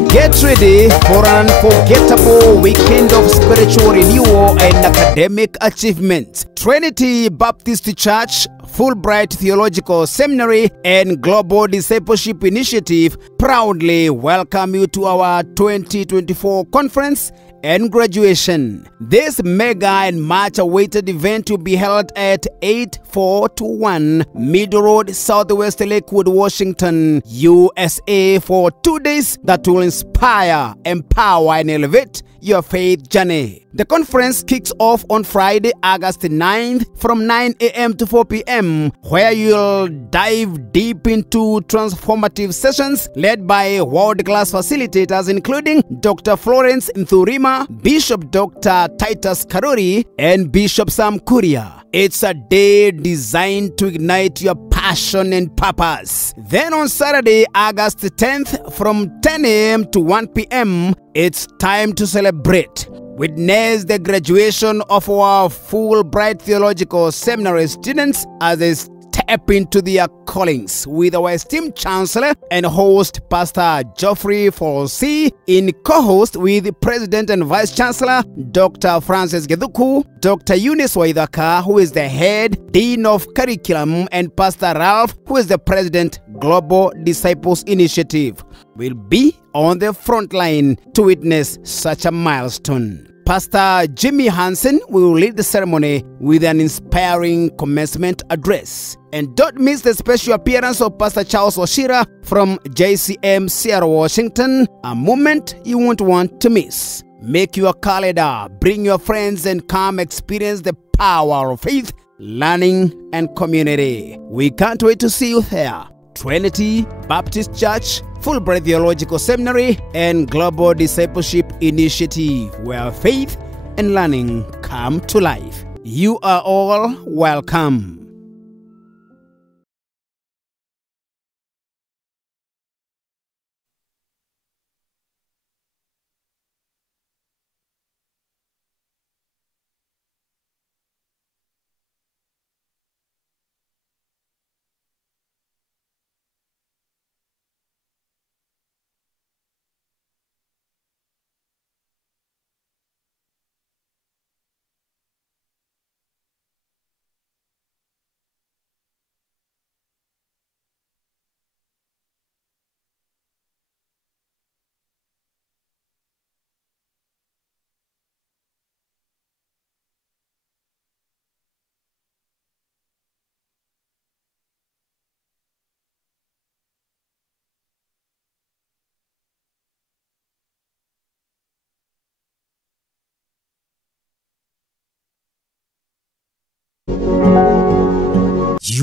Get ready for an unforgettable weekend of spiritual renewal and academic achievement. Trinity Baptist Church, Fulbright Theological Seminary, and Global Discipleship Initiative proudly welcome you to our 2024 conference and graduation. This mega and much awaited event will be held at 8421 Middle Road, Southwest Lakewood, Washington, USA for 2 days that will inspire, empower, and elevate your faith journey. The conference kicks off on Friday, August 9th from 9 a.m. to 4 p.m. where you'll dive deep into transformative sessions led by world-class facilitators including Dr. Florence Nthurima, Bishop Dr. Titus Karuri, and Bishop Sam Kuria. It's a day designed to ignite your passion and purpose. Then on Saturday, August 10th from 10 a.m. to 1 p.m., it's time to celebrate. Witness the graduation of our Fulbright Theological Seminary students as they step into their callings with our esteemed Chancellor and host Pastor Geoffrey Folsey in co-host with President and Vice Chancellor Dr. Francis Geduku, Dr. Eunice Waithaka, who is the head Dean of Curriculum, and Pastor Ralph, who is the President, Global Disciples Initiative, will be on the front line to witness such a milestone. Pastor Jimmy Hansen will lead the ceremony with an inspiring commencement address. And don't miss the special appearance of Pastor Charles Oshira from JCM Seattle, Washington, a moment you won't want to miss. Make your calendar, bring your friends, and come experience the power of faith, learning, and community. We can't wait to see you there. Trinity Baptist Church, Fulbright Theological Seminary, and Global Discipleship Initiative, where faith and learning come to life. You are all welcome.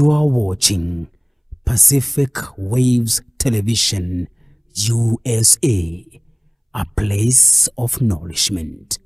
You are watching Pacific Waves Television, USA, a place of nourishment.